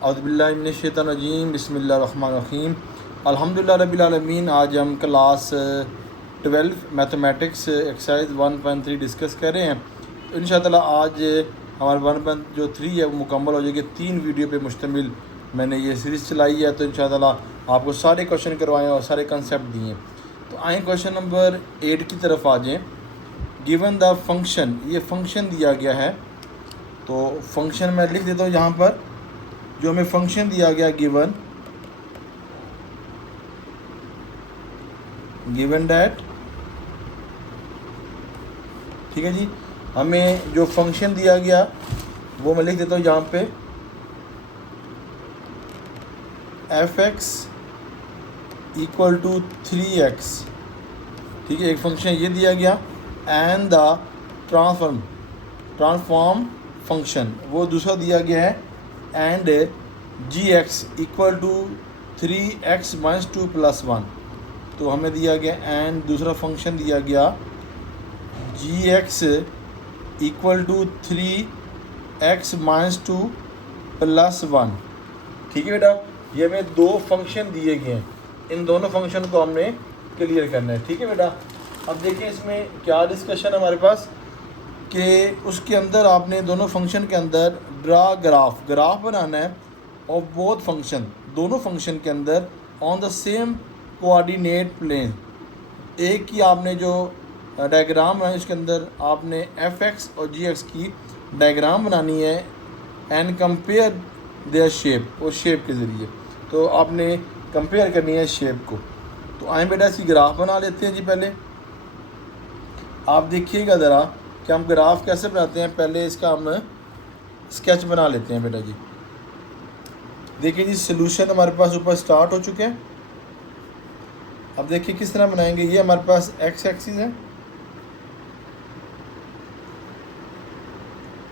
औज़ुबिल्लाहिमिनश्शैतानिर्रजीम बिस्मिल्लाहिर्रहमानिर्रहीम अल्हम्दुलिल्लाह रब्बिल आलमीन। आज हम क्लास 12 मैथमेटिक्स एक्सरसाइज 1.3 डिस्कस कर रहे हैं। इंशाअल्लाह आज हमारा 1.3 है वो मुकम्मल हो जाएगी। 3 वीडियो पे मुश्तमिल मैंने ये सीरीज़ चलाई है, तो इंशाअल्लाह आपको सारे क्वेश्चन करवाएँ और सारे कंसेप्ट दिए। तो आए क्वेश्चन नंबर 8 की तरफ आ जाएँ। गिवन द फंक्शन, ये फंक्शन दिया गया है, तो फंक्शन मैं लिख देता हूँ यहाँ पर। जो हमें फंक्शन दिया गया गिवन डैट, ठीक है जी। हमें जो फंक्शन दिया गया वो मैं लिख देता हूँ यहाँ पे f(x) इक्वल टू 3x, ठीक है। एक फंक्शन ये दिया गया एंड द ट्रांसफॉर्म फंक्शन वो दूसरा दिया गया है and g(x) equal to 3x minus 2 plus 1। तो हमें दिया गया एंड दूसरा फंक्शन दिया गया g(x) equal to 3x minus 2 plus 1, ठीक है बेटा। ये हमें दो फंक्शन दिए गए हैं, इन दोनों फंक्शन को हमने क्लियर करना है, ठीक है बेटा। अब देखिए इसमें क्या डिस्कशन है हमारे पास कि उसके अंदर आपने दोनों फंक्शन के अंदर ड्रा ग्राफ बनाना है और बोथ फंक्शन, दोनों फंक्शन के अंदर on the same coordinate plane. एक की आपने जो डायग्राम है इसके अंदर आपने f(x) और g(x) की डायग्राम बनानी है एंड कंपेयर देयर शेप, और शेप के ज़रिए तो आपने कंपेयर करनी है शेप को। तो आए बेटा इसकी ग्राफ बना लेते हैं जी। पहले आप देखिएगा ज़रा कि हम ग्राफ कैसे बनाते हैं। पहले इसका हम स्केच बना लेते हैं बेटा जी। देखिए जी सॉल्यूशन हमारे पास ऊपर स्टार्ट हो चुके हैं। अब देखिए किस तरह बनाएंगे। ये हमारे पास x एक्सिस है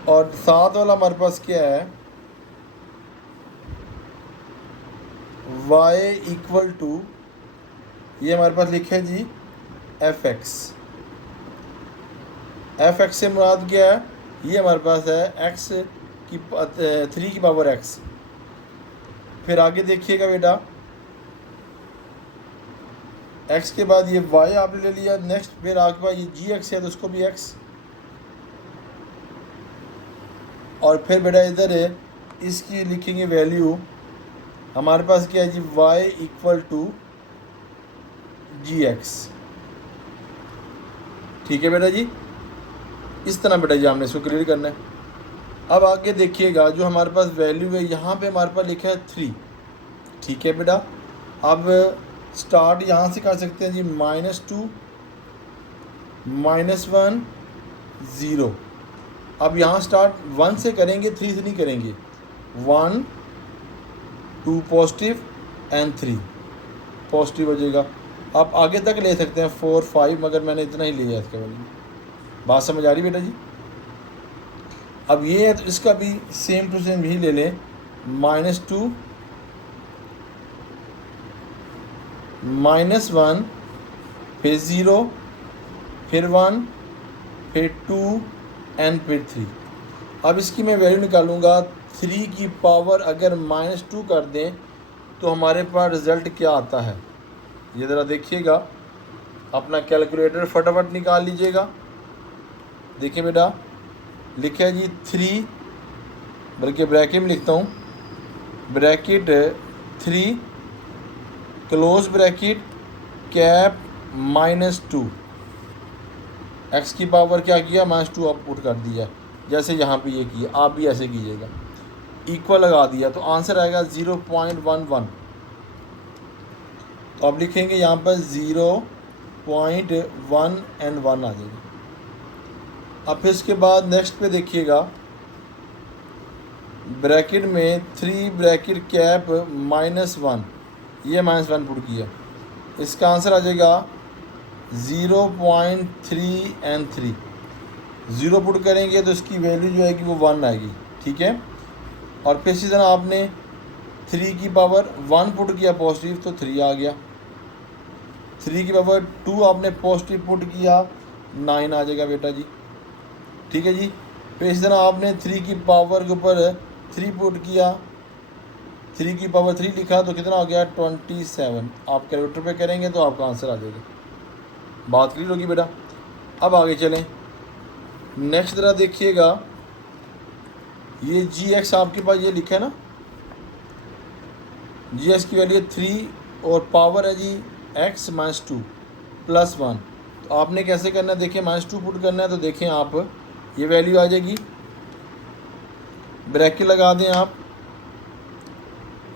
और साथ वाला हमारे पास क्या है y इक्वल टू, ये हमारे पास लिखा है जी f(x). f(x) से मुराद क्या है, ये हमारे पास है x की 3 की पावर x। फिर आगे देखिएगा बेटा x के बाद ये y आपने ले लिया। नेक्स्ट फिर आगे बाद ये g(x) है तो उसको भी x, और फिर बेटा इधर है इसकी लिखेंगे वैल्यू। हमारे पास क्या है जी y इक्वल टू g(x), ठीक है बेटा जी। इस तरह बेटा जी हमने इसको क्लियर करना है। अब आगे देखिएगा जो हमारे पास वैल्यू है यहाँ पे हमारे पास लिखा है 3, ठीक है बेटा। अब स्टार्ट यहाँ से कर सकते हैं जी -2 -1 0। अब यहाँ स्टार्ट 1 से करेंगे, 3 से नहीं करेंगे। 1 2 पॉजिटिव एंड 3 पॉजिटिव हो जाएगा। आप आगे तक ले सकते हैं 4 5, मगर मैंने इतना ही लिया है इसके बारे में। बात समझ आ रही बेटा जी। अब ये है तो इसका भी सेम टू सेम यही ले लें। -2 -1 फिर 0 फिर 1 फिर 2 एंड फिर 3। अब इसकी मैं वैल्यू निकालूंगा। 3 की पावर अगर -2 कर दें तो हमारे पास रिज़ल्ट क्या आता है, ये ज़रा देखिएगा। अपना कैलकुलेटर फटाफट निकाल लीजिएगा। देखिए बेटा लिखा है जी 3, बल्कि ब्रैकेट में लिखता हूँ, bracket 3 close bracket cap -2। x की पावर क्या किया -2 आउटपुट कर दिया, जैसे यहाँ पे ये किया। आप भी ऐसे कीजिएगा, इक्वल लगा दिया तो आंसर आएगा 0.11। तो आप लिखेंगे यहाँ पर 0.1 एंड 1 आ जाएगी। अब फिर इसके बाद नेक्स्ट पे देखिएगा ब्रैकेट में 3 ब्रैकेट कैप -1, ये -1 पुट किया। इसका आंसर आ जाएगा 0.3 एंड 3। 0 पुट करेंगे तो इसकी वैल्यू जो आएगी वो 1 आएगी, ठीक है। और फिर इसी तरह आपने 3 की पावर 1 पुट किया पॉजिटिव तो 3 आ गया। 3 की पावर 2 आपने पॉजिटिव पुट किया 9 आ जाएगा बेटा जी, ठीक है जी। फिर इस तरह आपने 3 की पावर के ऊपर 3 पुट किया 3 की पावर 3 लिखा तो कितना हो गया 27। आप कैलकुलेटर पे करेंगे तो आपका आंसर आ जाएगा। बात क्लियर होगी बेटा। अब आगे चलें, नेक्स्ट ज़रा देखिएगा, ये जी एक्स आपके पास ये लिखा है ना, जी एक्स की वैल्यू 3 और पावर है जी एक्स माइनस 2 प्लस 1। तो आपने कैसे करना है, देखिए -2 पुट करना है तो देखें आप ये वैल्यू आ जाएगी, ब्रैकेट लगा दें आप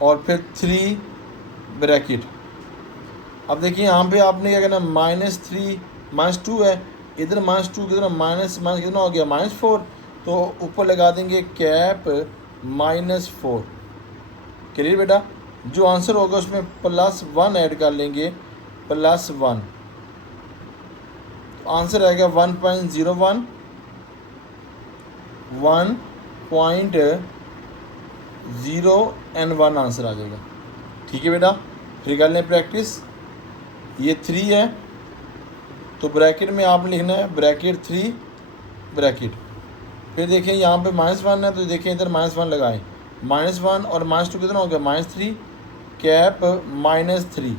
और फिर 3 ब्रैकेट। अब देखिए यहाँ पे आपने क्या करना, -3 -2 है, इधर -2 कितना माइनस कितना हो गया -4, तो ऊपर लगा देंगे कैप -4। क्लियर बेटा। जो आंसर होगा उसमें +1 ऐड कर लेंगे, +1, तो आंसर आएगा 1.01, 1.0 आंसर आ जाएगा। ठीक है बेटा, फिर कर लें प्रैक्टिस। ये 3 है तो ब्रैकेट में आपने लिखना है ब्रैकेट 3 ब्रैकेट, फिर देखें यहाँ पे -1 है तो देखें इधर -1 लगाएं, -1 और -2 कितना हो गया -3, कैप -3,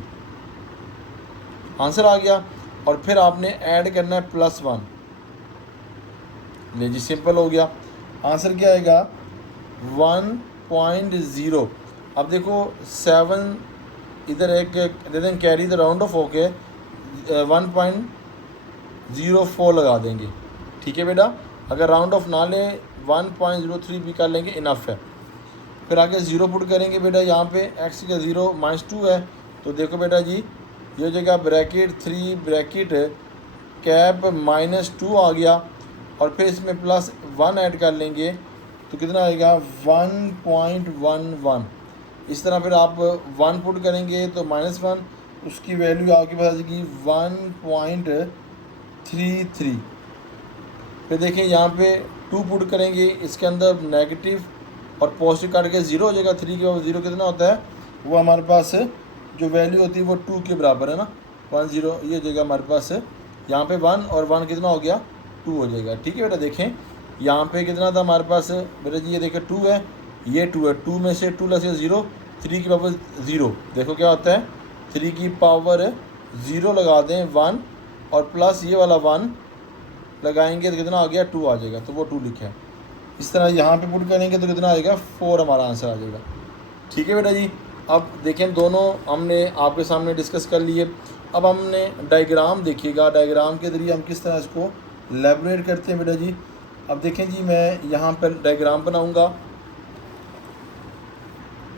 आंसर आ गया। और फिर आपने ऐड करना है +1, ले जी सिंपल हो गया। आंसर क्या आएगा 1.0। अब देखो 7 इधर एक दे दें कैरी द राउंड ऑफ होके 1.04 लगा देंगे। ठीक है बेटा, अगर राउंड ऑफ ना लें 1.03 भी कर लेंगे, इनफ है। फिर आगे 0 पुट करेंगे बेटा, यहाँ पे x का 0 -2 है तो देखो बेटा जी ये जगह ब्रैकेट 3 ब्रैकेट कैप -2 आ गया और फिर इसमें +1 ऐड कर लेंगे तो कितना आएगा 1.11। इस तरह फिर आप 1 पुट करेंगे तो -1, उसकी वैल्यू आपके पास आ जाएगी 1.33। फिर देखें यहाँ पे 2 पुट करेंगे, इसके अंदर नेगेटिव और पॉजिटिव काट के 0 हो जाएगा। 3 के बाद 0 कितना होता है, वो हमारे पास जो वैल्यू होती है वो 2 के बराबर है ना, 10, ये हो जाएगा हमारे पास यहाँ पे 1 और 1 कितना हो गया 2 हो जाएगा। ठीक है बेटा, देखें यहाँ पे कितना था हमारे पास बेटा जी, ये देखें 2 है, ये 2 है, 2 में से 2 + 0, 3 की पावर 0, देखो क्या होता है 3 की पावर 0 लगा दें 1 और प्लस ये वाला 1 लगाएंगे तो कितना आ गया 2 आ जाएगा, तो वो 2 लिखा है। इस तरह यहाँ पे पुट करेंगे तो कितना आएगा 4 हमारा आंसर आ जाएगा। ठीक है बेटा जी। अब देखें दोनों हमने आपके सामने डिस्कस कर लिए। अब हमने डायग्राम देखिएगा, डायग्राम के ज़रिए हम किस तरह इसको एलैबोरेट करते हैं बेटा जी। अब देखें जी, मैं यहाँ पर डायग्राम बनाऊँगा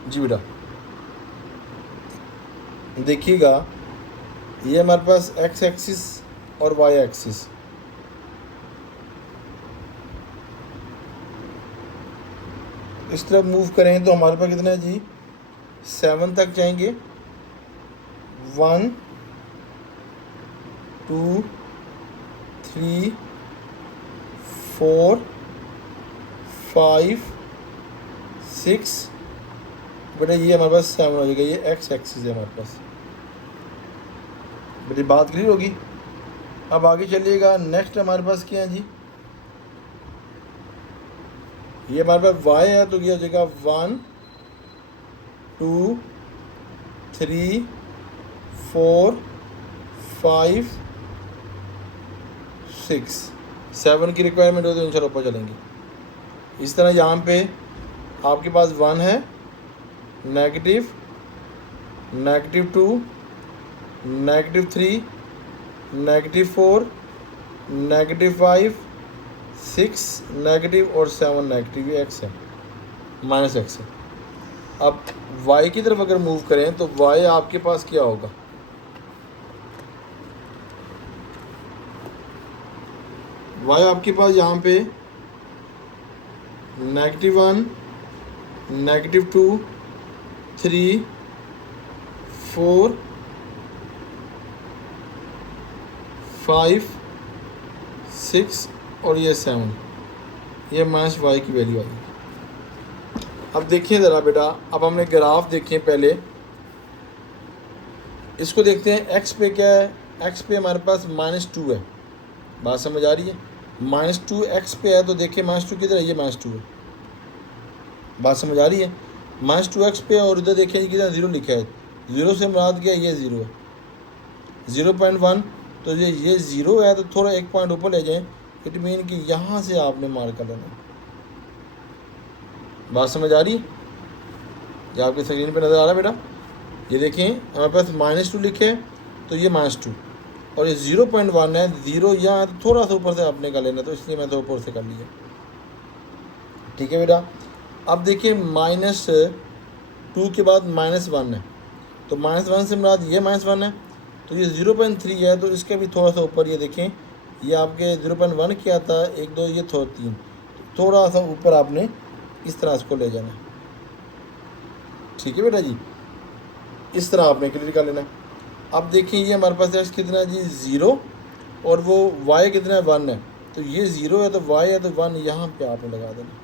जी बेटा, देखिएगा ये हमारे पास x एक्सिस और y एक्सिस, इस तरफ मूव करें तो हमारे पास कितना है जी 7 तक जाएंगे, 1 2 3 4 5 6 बेटा, ये हमारे पास 7 हो जाएगा, ये x एक्सिस है हमारे पास। बेटी बात क्लियर होगी। अब आगे चलिएगा, नेक्स्ट हमारे पास क्या है जी, ये हमारे पास y है तो ये हो जाएगा 1 2 3 4 5 6 7 की रिक्वायरमेंट हो तो इंशाल्लाह ऊपर चलेंगे। इस तरह यहाँ पे आपके पास 1 है, -2 -3 -4 -5 6 नेगेटिव और 7 नेगेटिव, ये x है -x है। अब y की तरफ अगर मूव करें तो y आपके पास क्या होगा, y आपके पास यहाँ पे -1 -2 3 4 5 6 और ये 7, ये -y की वैल्यू आएगी। अब देखिए ज़रा बेटा, अब हमने ग्राफ देखें पहले, इसको देखते हैं x पे क्या है, x पे हमारे पास -2 है, बात समझ आ रही है, -2 x पे है तो देखिए -2 किधर है, ये -2 है, बात समझ आ रही है। -2x पे, और इधर देखिए ये कितना 0 लिखा है, 0 से मुराद क्या है, ये 0 है, 0.1, तो ये 0 है, तो थोड़ा 1 पॉइंट ऊपर ले जाएं, इट मीन कि यहाँ से आपने मार्क कर लेना। बात समझ आ रही है? ये आपकी स्क्रीन पे नज़र आ रहा है बेटा? ये देखिए हमारे पास -2 लिखे है, तो ये -2, और ये 0.1 है, 0 यहाँ तो थोड़ा सा ऊपर से आपने कर लेना, तो इसलिए मैं तो ऊपर से कर लिया। ठीक है बेटा? अब देखिए -2 के बाद -1 है, तो -1 से मुराद ये -1 है, तो ये 0.3 है, तो इसके भी थोड़ा सा ऊपर ये देखें, ये आपके 0.1 क्या था, 1 2 ये 3, थोड़ा सा ऊपर आपने इस तरह इसको ले जाना है। ठीक है बेटा जी, इस तरह आपने क्लियर कर लेना है। अब देखिए ये हमारे पास x कितना है जी, 0, और वो y कितना है, 1 है, तो ये 0 है तो y है तो 1 यहाँ पे आपने लगा देना।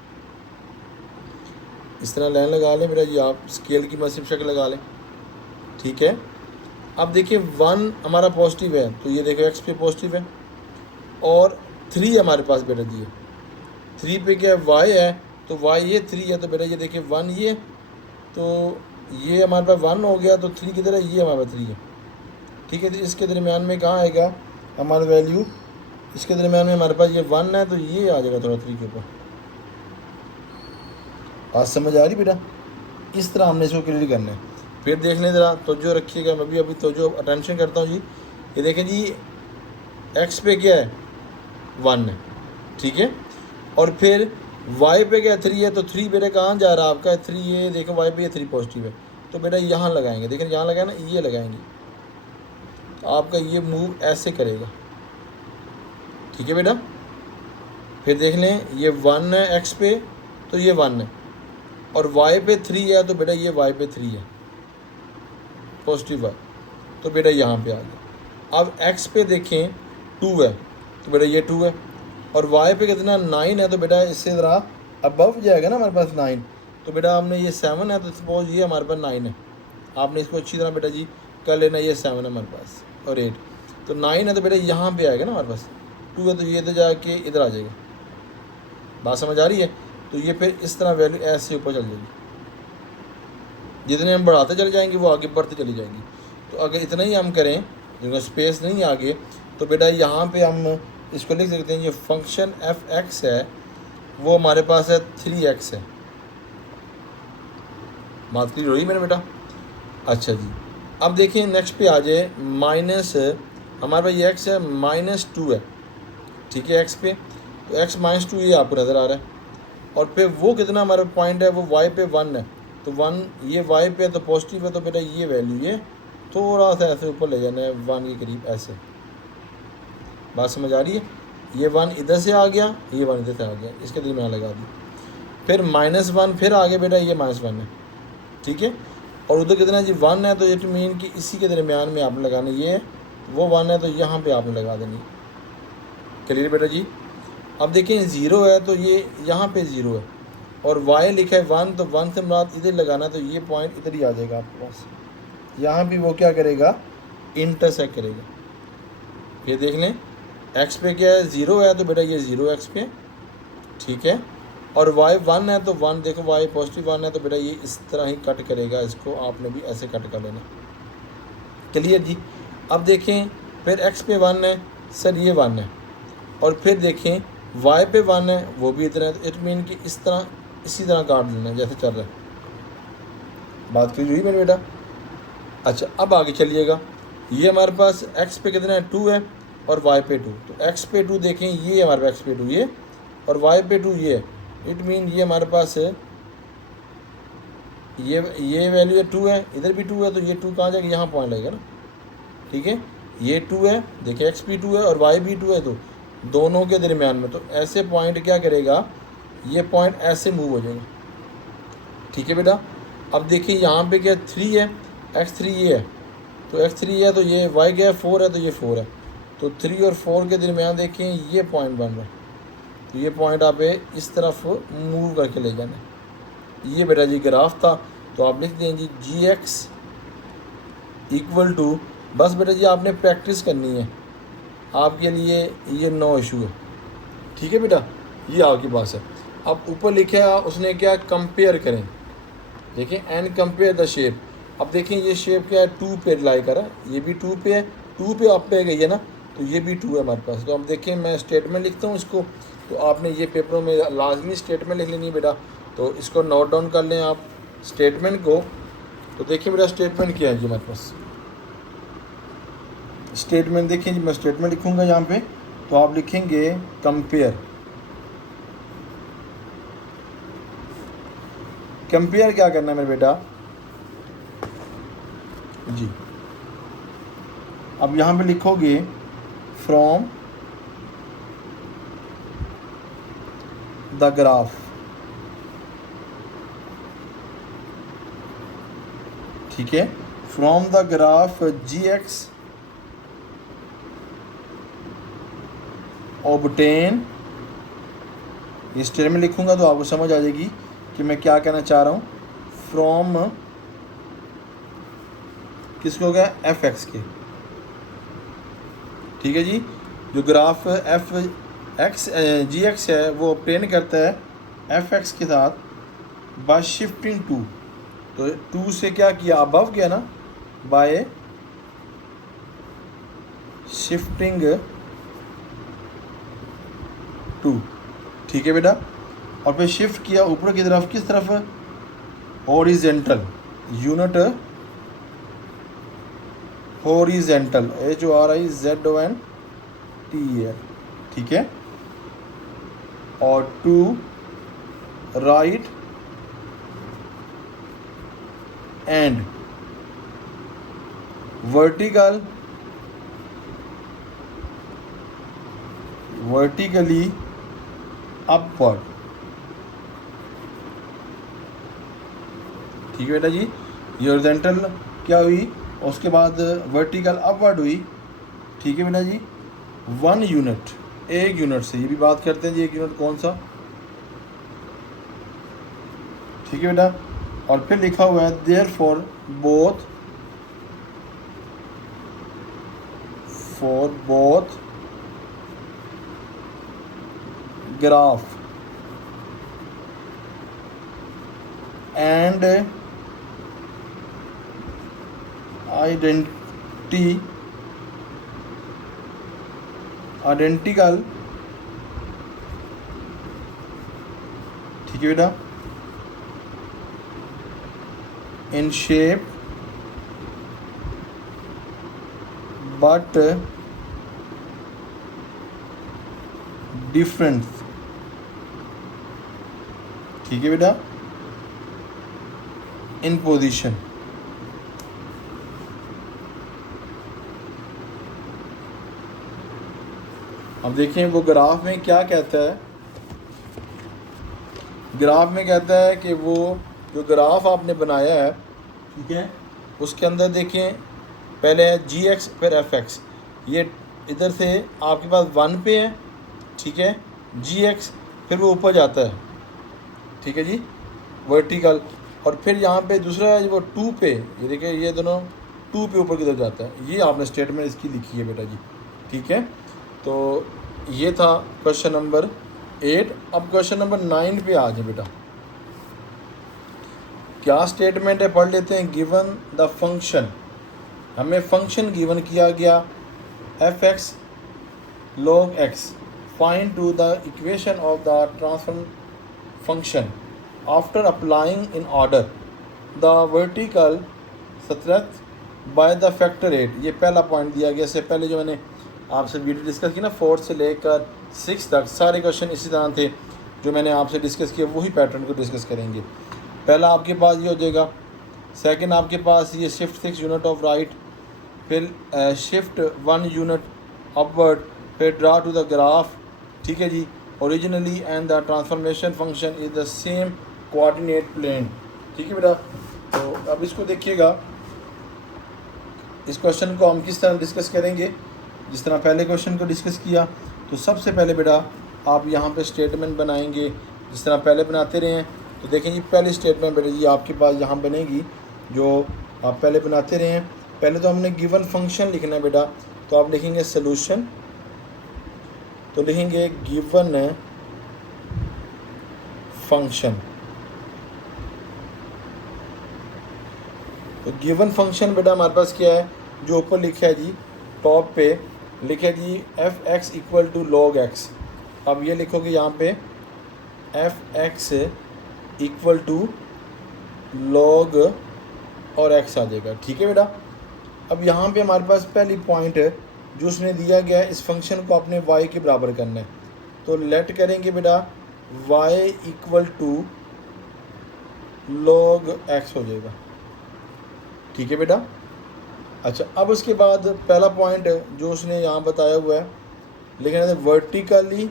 इस तरह लाइन लगा लें बेटा जी, आप स्केल की मदद से शक्ल लगा लें। ठीक है? अब देखिए 1 हमारा पॉजिटिव है, तो ये देखो x पे पॉजिटिव है, और 3 हमारे पास बेटा जी है, 3 पे क्या y है, तो y ये 3 है, तो बेटा ये देखिए 1 ये, तो ये हमारे पास 1 हो गया, तो 3 किधर है, ये हमारे पास 3 है। ठीक है? तो इसके दरमियान में कहाँ आएगा हमारा वैल्यू, इसके दरमियान में हमारे पास ये 1 है, तो ये आ जाएगा थोड़ा 3 के ऊपर। बात समझ आ रही बेटा? इस तरह हमने इसको क्लियर करना है। फिर देख लें ज़रा, तवज्जो रखिएगा, मैं भी अभी तवज्जो अटेंशन करता हूँ जी। ये देखें जी, एक्स पे क्या है, 1 है, ठीक है, और फिर वाई पे क्या 3 है, तो 3 बेटा कहाँ जा रहा है आपका, 3 ये देखो वाई पे ये 3 पॉजिटिव है, तो बेटा यहाँ लगाएंगे, देखें यहाँ लगाए ना, ये लगाएंगे, तो आपका ये मूव ऐसे करेगा। ठीक है बेटा? फिर देख लें, ये 1 है एक्स पे, तो ये 1 है, और वाई पे 3 है, तो बेटा ये वाई पे 3 है पॉजिटिव वाई, तो बेटा यहाँ पे आ गया। अब एक्स पे देखें 2 है, तो बेटा ये 2 है, और वाई पे कितना 9 है, तो बेटा इससे ज़रा अबव जाएगा ना हमारे पास 9, तो बेटा हमने ये 7 है, तो सपोज ये हमारे पास 9 है, आपने इसको अच्छी तरह बेटा जी कर लेना, ये 7 है हमारे पास, और 8, तो 9 है, तो बेटा यहाँ पे आएगा ना हमारे पास, 2 है, तो ये तो जाके इधर आ जाएगा। बात समझ आ रही है? तो ये फिर इस तरह वैल्यू ऐसे ऊपर चल जाएगी, जितने हम बढ़ाते चले जाएंगे वो आगे बढ़ती चली जाएगी। तो अगर इतना ही हम करें, क्योंकि स्पेस नहीं आगे, तो बेटा यहाँ पे हम इसको लिख सकते हैं, ये फंक्शन f(x) है, वो हमारे पास है 3x है। बात क्लियर हो रही मेरे बेटा? अच्छा जी, अब देखिए नेक्स्ट पे आ जाए, माइनस, हमारे पास ये x है, -2 है, ठीक है, x पे, तो x -2 ये आपको नज़र आ रहा है, और फिर वो कितना हमारा पॉइंट है, वो y पे 1 है, तो 1 ये y पे है, तो पॉजिटिव है, तो बेटा ये वैल्यू ये थोड़ा सा ऐसे ऊपर ले जाना है 1 के करीब ऐसे। बात समझ आ रही है? ये 1 इधर से आ गया, ये 1 इधर से आ गया, इसके दिल में लगा दी, फिर -1 फिर आगे बेटा ये -1 है, ठीक है, और उधर कितना जी 1 है, तो इट मीन कि इसी के दरमियान में आपने लगाना, ये वो 1 है, तो यहाँ पे आपने लगा देनी। क्लियर बेटा जी? अब देखिए 0 है, तो ये यहाँ पे 0 है, और y लिखा है 1, तो 1 से मुराद इधर लगाना, तो ये पॉइंट इधर ही आ जाएगा आपके पास, यहाँ भी वो क्या करेगा, इंटरसेक्ट करेगा। ये देख लें, x पे क्या है, 0 है, तो बेटा ये 0 x पे, ठीक है, और y 1 है, तो 1 देखो y पॉजिटिव 1 है, तो बेटा ये इस तरह ही कट करेगा, इसको आपने भी ऐसे कट कर लेना। क्लियर जी? अब देखें, फिर x पे 1 है, सर ये 1 है, और फिर देखें y पे 1 है, वो भी इतना है, तो इट मीन कि इस तरह इसी तरह काट देना है जैसे चल रहा है। बात क्लियर हुई मेरे बेटा? अच्छा, अब आगे चलिएगा, ये हमारे पास x पे कितना है, 2 है, और y पे 2, तो x पे 2 देखें, ये हमारे पास x पे 2 ये, और y पे 2 ये, इट मीन ये हमारे पास ये वैल्यू है 2 है, इधर भी 2 है, तो ये 2 कहाँ जाएगा, यहाँ पॉइंट लगेगा ना, ठीक है, ये 2 है, देखिए x भी 2 है और y भी 2 है, तो दोनों के दरमियान में, तो ऐसे पॉइंट क्या करेगा, ये पॉइंट ऐसे मूव हो जाएगा। ठीक है बेटा? अब देखिए यहाँ पे क्या 3 है, x3 ये है, तो x3 है, तो ये y क्या है 4 है, तो ये 4 है, तो 3 और 4 के दरमियान देखें ये पॉइंट बन रहा है, तो ये पॉइंट आप इस तरफ मूव करके ले जाना है। ये बेटा जी ग्राफ था, तो आप लिख दें जी gx इक्वल टू, बस बेटा जी आपने प्रैक्टिस करनी है, आपके लिए ये नो इशू है। ठीक है बेटा? ये आपकी बात है। अब ऊपर लिखा है उसने क्या, कंपेयर करें, देखिए एंड कंपेयर द शेप। अब देखें ये शेप क्या है, 2 पे लाई कर रहा है, ये भी 2 पे है, 2 पे आप पे गई है ना, तो ये भी 2 है हमारे पास। तो अब देखिए मैं स्टेटमेंट लिखता हूँ इसको, तो आपने ये पेपरों में लाजमी स्टेटमेंट लिख लेनी है बेटा। तो इसको नोट डाउन कर लें आप स्टेटमेंट को। तो देखिए बेटा स्टेटमेंट क्या है जी हमारे पास। स्टेटमेंट देखिए जी, मैं स्टेटमेंट लिखूँगा यहाँ पे, तो आप लिखेंगे कंपेयर। कंपेयर क्या करना है मेरे बेटा जी, अब यहाँ पे लिखोगे फ्रॉम द ग्राफ, ठीक है, from the graph gx obtain, ये स्टेटमेंट लिखूंगा तो आपको समझ आ जाएगी कि मैं क्या कहना चाह रहा हूँ। फ्रॉम किसको हो गया, एफ एक्स के, ठीक है जी। जो ग्राफ एफ एक्स जी एक्स है वो ऑब्टेन करता है एफ एक्स के साथ बाय शिफ्टिंग टू, तो टू से क्या किया, अबव किया ना, बाय शिफ्टिंग टू, ठीक है बेटा। और फिर शिफ्ट किया ऊपर की तरफ, किस तरफ, हॉरिजेंटल, यूनिट हॉरिजेंटल, HORIZONTAL, ठीक है। और to right and vertically upward, ठीक है बेटा जी। ये हॉरिजॉन्टल क्या हुई, उसके बाद वर्टिकल अपवर्ड हुई, ठीक है बेटा जी। 1 यूनिट, एक यूनिट से, ये भी बात करते हैं जी, एक यूनिट कौन सा, ठीक है बेटा। और फिर लिखा हुआ है therefore both graph and identical, ठीक है बेटा, इन शेप बट डिफरेंट, ठीक है बेटा, इन पोजीशन। अब देखें वो ग्राफ में क्या कहता है, ग्राफ में कहता है कि वो जो ग्राफ आपने बनाया है, ठीक है, उसके अंदर देखें पहले है gx फिर fx, ये इधर से आपके पास 1 पे है, ठीक है, gx फिर वो ऊपर जाता है, ठीक है जी, वर्टिकल। और फिर यहाँ पे दूसरा है वो 2 पे, ये देखिए ये दोनों 2 पे ऊपर की तरफ जाता है। ये आपने स्टेटमेंट इसकी लिखी है बेटा जी, ठीक है। तो ये था क्वेश्चन नंबर 8। अब क्वेश्चन नंबर 9 पे आ जाए बेटा। क्या स्टेटमेंट है पढ़ लेते हैं। गिवन द फंक्शन, हमें फंक्शन गिवन किया गया F X log x, find to the equation of the transfer function after applying in order the vertical stretch by the factor 8। ये पहला पॉइंट दिया गया। इससे पहले जो मैंने आपसे वीडियो डिस्कस की ना 4 से लेकर 6 तक सारे क्वेश्चन इसी तरह थे जो मैंने आपसे डिस्कस किए, वही पैटर्न को डिस्कस करेंगे। पहला आपके पास ये हो जाएगा, सेकंड आपके पास ये शिफ्ट 6 यूनिट ऑफ राइट, फिर शिफ्ट 1 यूनिट अपवर्ड, फिर ड्रा टू द ग्राफ, ठीक है जी, originally and the transformation function is the same coordinate plane, ठीक है बेटा। तो अब इसको देखिएगा, इस क्वेश्चन को हम किस तरह डिस्कस करेंगे, जिस तरह पहले क्वेश्चन को डिस्कस किया। तो सबसे पहले बेटा आप यहाँ पे स्टेटमेंट बनाएंगे जिस तरह पहले बनाते रहे हैं। तो देखें जी पहली स्टेटमेंट बेटा जी आपके पास यहाँ बनेगी जो आप पहले बनाते रहे हैं। पहले तो हमने गिवन फंक्शन लिखना है बेटा, तो आप लिखेंगे सोल्यूशन, तो लिखेंगे गिवन फंक्शन, तो गिवन फंक्शन बेटा हमारे पास क्या है, जो ऊपर लिखा है जी टॉप पे लिखा है जी f x equal to log x. अब ये लिखोगे यहाँ पे f x equal to log और एक्स आ जाएगा। ठीक है बेटा। अब यहाँ पे हमारे पास पहली पॉइंट है जो उसने दिया गया है, इस फंक्शन को आपने y के बराबर करना है। तो लेट करेंगे बेटा y equal to log x हो जाएगा। ठीक है बेटा। अच्छा, अब उसके बाद पहला पॉइंट जो उसने यहाँ बताया हुआ है, लिखना है वर्टिकली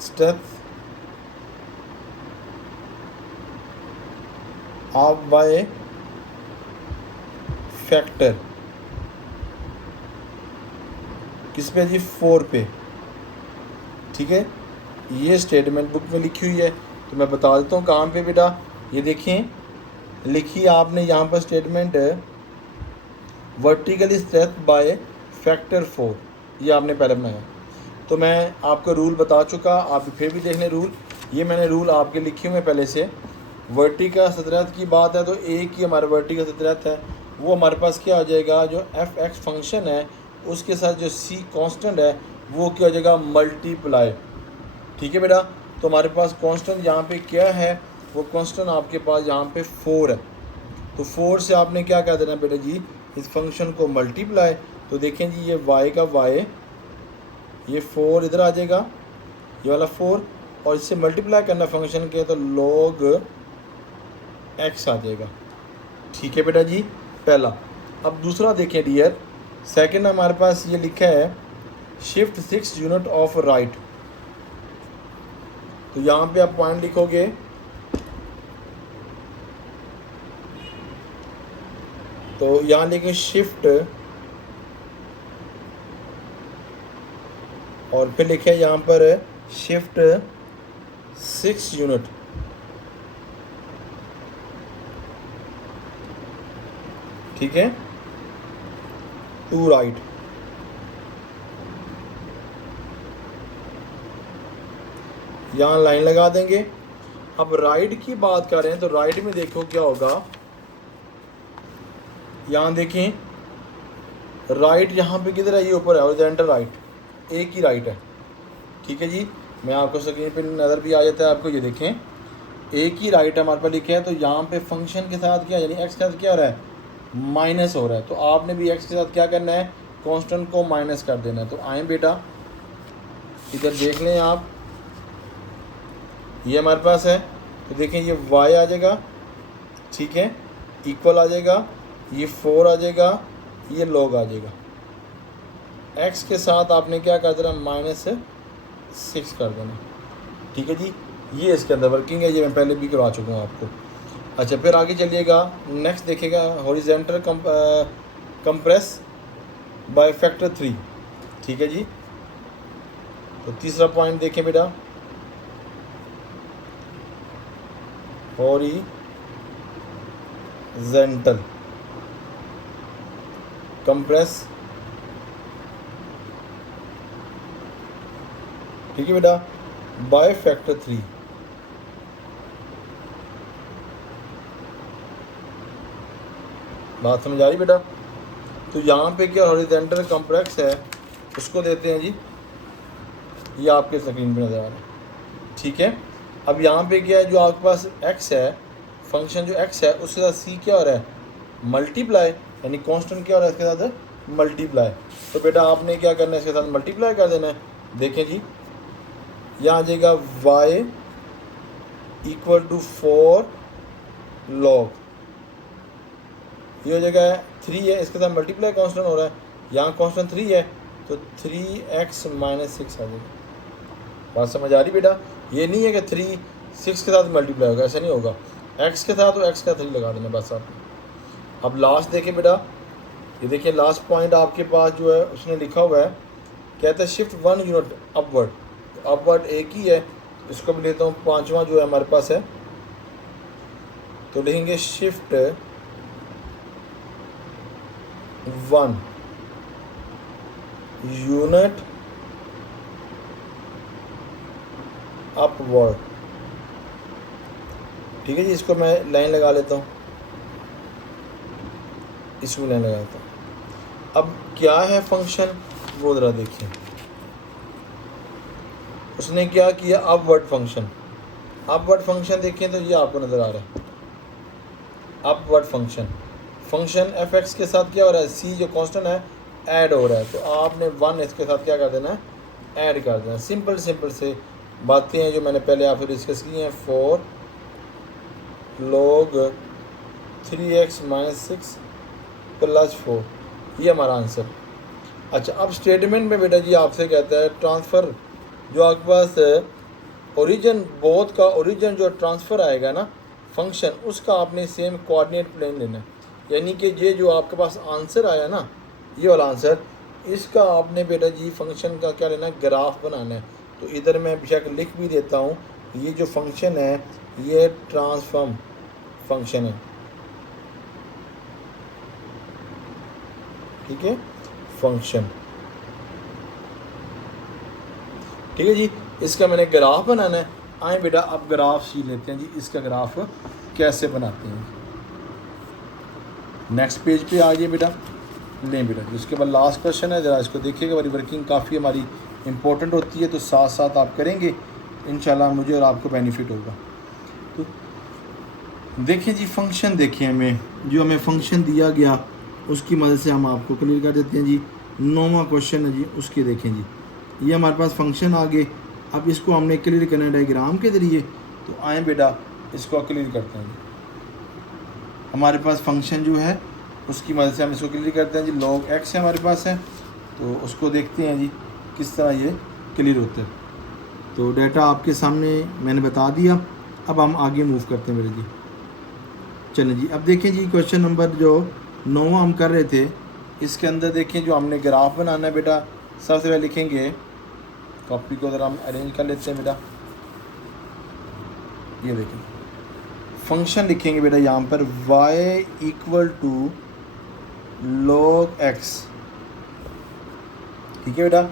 स्टेप आप बाय फैक्टर किस पे जी 4 पे। ठीक है, ये स्टेटमेंट बुक में लिखी हुई है, तो मैं बता देता हूँ कहाँ पे बेटा। ये देखें, लिखी आपने यहाँ पर statement vertically stretch by factor 4, ये आपने पहले बनाया। तो मैं आपको रूल बता चुका, आप फिर भी देख लें रूल। ये मैंने रूल आपके लिखे हुए पहले से। वर्टिकल स्ट्रेच की बात है तो एक ही हमारा वर्टिकल स्ट्रेच है, वो हमारे पास क्या आ जाएगा, जो एफ एक्स फंक्शन है उसके साथ जो सी कांस्टेंट है वो क्या हो जाएगा, मल्टीप्लाई। ठीक है बेटा। तो हमारे पास कांस्टेंट यहाँ पे क्या है, वो कांस्टेंट आपके पास यहाँ पे 4 है। तो 4 से आपने क्या कर देना बेटा जी, इस फंक्शन को मल्टीप्लाई। तो देखें जी, ये y का y, ये 4 इधर आ जाएगा, ये वाला 4, और इससे मल्टीप्लाई करना फंक्शन के, तो log x आ जाएगा। ठीक है बेटा जी, पहला। अब दूसरा देखें डियर, सेकंड हमारे पास ये लिखा है शिफ्ट 6 यूनिट ऑफ राइट। तो यहाँ पे आप पॉइंट लिखोगे, तो यहाँ लिखें शिफ्ट और फिर लिखे यहाँ पर शिफ्ट 6 यूनिट। ठीक है, टू राइट। यहाँ लाइन लगा देंगे। अब राइट की बात कर रहे हैं तो राइट में देखो क्या होगा, यहाँ देखें राइट यहाँ पे किधर है, ये ऊपर है हॉरिजॉन्टल राइट, एक ही राइट है। ठीक है जी, मैं आपको स्क्रीन पे नज़र भी आ जाता है आपको, ये देखें एक ही राइट है हमारे पास लिखे है। तो यहाँ पे फंक्शन के साथ क्या, यानी एक्स के साथ क्या हो रहा है, माइनस हो रहा है। तो आपने भी एक्स के साथ क्या करना है, कांस्टेंट को माइनस कर देना है। तो आए बेटा इधर देख लें आप, ये हमारे पास है, तो देखें ये y आ जाएगा। ठीक है, इक्वल आ जाएगा, ये 4 आ जाएगा, ये log आ जाएगा। x के साथ आपने क्या कर देना, -6 कर देना। ठीक है जी, ये इसके अंदर वर्किंग है, ये मैं पहले भी करवा चुका हूँ आपको। अच्छा, फिर आगे चलिएगा, नेक्स्ट देखिएगा हॉरिजॉन्टल कंप्रेस बाय फैक्टर 3। ठीक है जी। तो तीसरा पॉइंट देखें बेटा, हॉरिजॉन्टल कंप्रेस। ठीक है बेटा, बाय फैक्टर 3। बात समझ आ रही बेटा। तो यहाँ पे क्या हॉरिजॉन्टल कंप्रेस है, उसको देते हैं जी, ये आपके स्क्रीन पे नजर आ रहा है। ठीक है, अब यहाँ पे क्या है, जो आपके पास x है, फंक्शन जो x है उसके साथ c क्या हो रहा है, मल्टीप्लाई, यानी कांस्टेंट क्या हो रहा है इसके साथ, मल्टीप्लाई। तो बेटा आपने क्या करना है, इसके साथ मल्टीप्लाई कर देना है। देखें जी, यहाँ आ जाएगा y इक्वल टू 4 log, ये हो जाएगा 3 है, इसके साथ मल्टीप्लाई कांस्टेंट हो रहा है, यहाँ कांस्टेंट 3 है, तो 3x - 6 आ जाएगा। बात समझ आ रही बेटा। ये नहीं है कि 3 6 के साथ मल्टीप्लाई होगा, ऐसा नहीं होगा, x के साथ तो x का 3 लगा देना बस आप। अब लास्ट देखें बेटा, ये देखिए लास्ट पॉइंट आपके पास जो है उसने लिखा हुआ है, कहता है शिफ्ट 1 यूनिट अपवर्ड। तो अपवर्ड एक ही है, इसको भी लेता हूँ, पाँचवा जो है हमारे पास है, तो लिखेंगे शिफ्ट 1 यूनिट अपवर्ड। ठीक है जी, इसको मैं लाइन लगा लेता हूँ, इसको लाइन लगा लेता हूँ। अब क्या है फंक्शन वो ज़रा देखिए, उसने क्या किया, अपवर्ड फंक्शन। अपवर्ड फंक्शन देखें तो ये आपको नज़र आ रहा है, upward function. Function F x के साथ क्या हो रहा है, सी जो कांस्टेंट है ऐड हो रहा है, तो आपने 1 इसके साथ क्या कर देना है, ऐड कर देना। सिंपल सिंपल से बातें हैं जो मैंने पहले आपसे डिस्कस की हैं। 4 log 3x - 6 + 4, ये हमारा आंसर। अच्छा, अब स्टेटमेंट में बेटा जी आपसे कहता है ट्रांसफ़र, जो आपके पास ओरिजिन बोथ का ओरिजिन जो ट्रांसफ़र आएगा ना फंक्शन, उसका आपने सेम कोऑर्डिनेट प्लेन लेना है। यानी कि ये जो आपके पास आंसर आया ना, ये वाला आंसर, इसका आपने बेटा जी फंक्शन का क्या लेना है, ग्राफ बनाना है। तो इधर मैं बेशक लिख भी देता हूँ, ये जो फंक्शन है ये ट्रांसफॉर्म फंक्शन है, ठीक है, फंक्शन, ठीक है जी। इसका मैंने ग्राफ बनाना है। आए बेटा अब ग्राफ सीख लेते हैं जी, इसका ग्राफ कैसे बनाते हैं। नेक्स्ट पेज पे आ गए बेटा, लें बेटा जी, उसके बाद लास्ट क्वेश्चन है, ज़रा इसको देखिएगा। हमारी वर्किंग काफ़ी हमारी इंपॉर्टेंट होती है, तो साथ साथ आप करेंगे इंशाल्लाह मुझे और आपको बेनिफिट होगा। तो देखिए जी, फंक्शन देखिए, हमें हमें फंक्शन दिया गया उसकी मदद से हम आपको क्लियर कर देते हैं जी। 9वां क्वेश्चन है जी, उसके देखें जी, ये हमारे पास फंक्शन आ गए। अब इसको हमने क्लियर करना है डायग्राम के ज़रिए, तो आए बेटा इसको क्लियर करते हैं जी। हमारे पास फंक्शन जो है उसकी मदद से हम इसको क्लियर करते हैं जी। log x है हमारे पास है, तो उसको देखते हैं जी किस तरह ये क्लियर होता है। तो डेटा आपके सामने मैंने बता दिया, अब हम आगे मूव करते हैं मेरे जी। चलें जी, अब देखें जी क्वेश्चन नंबर जो 9 हम कर रहे थे, इसके अंदर देखें जो हमने ग्राफ बनाना है बेटा, सबसे पहले लिखेंगे, कॉपी को ज़रा हम अरेंज कर लेते हैं बेटा। ये देखें फंक्शन लिखेंगे बेटा यहाँ पर y = log x, ठीक है बेटा।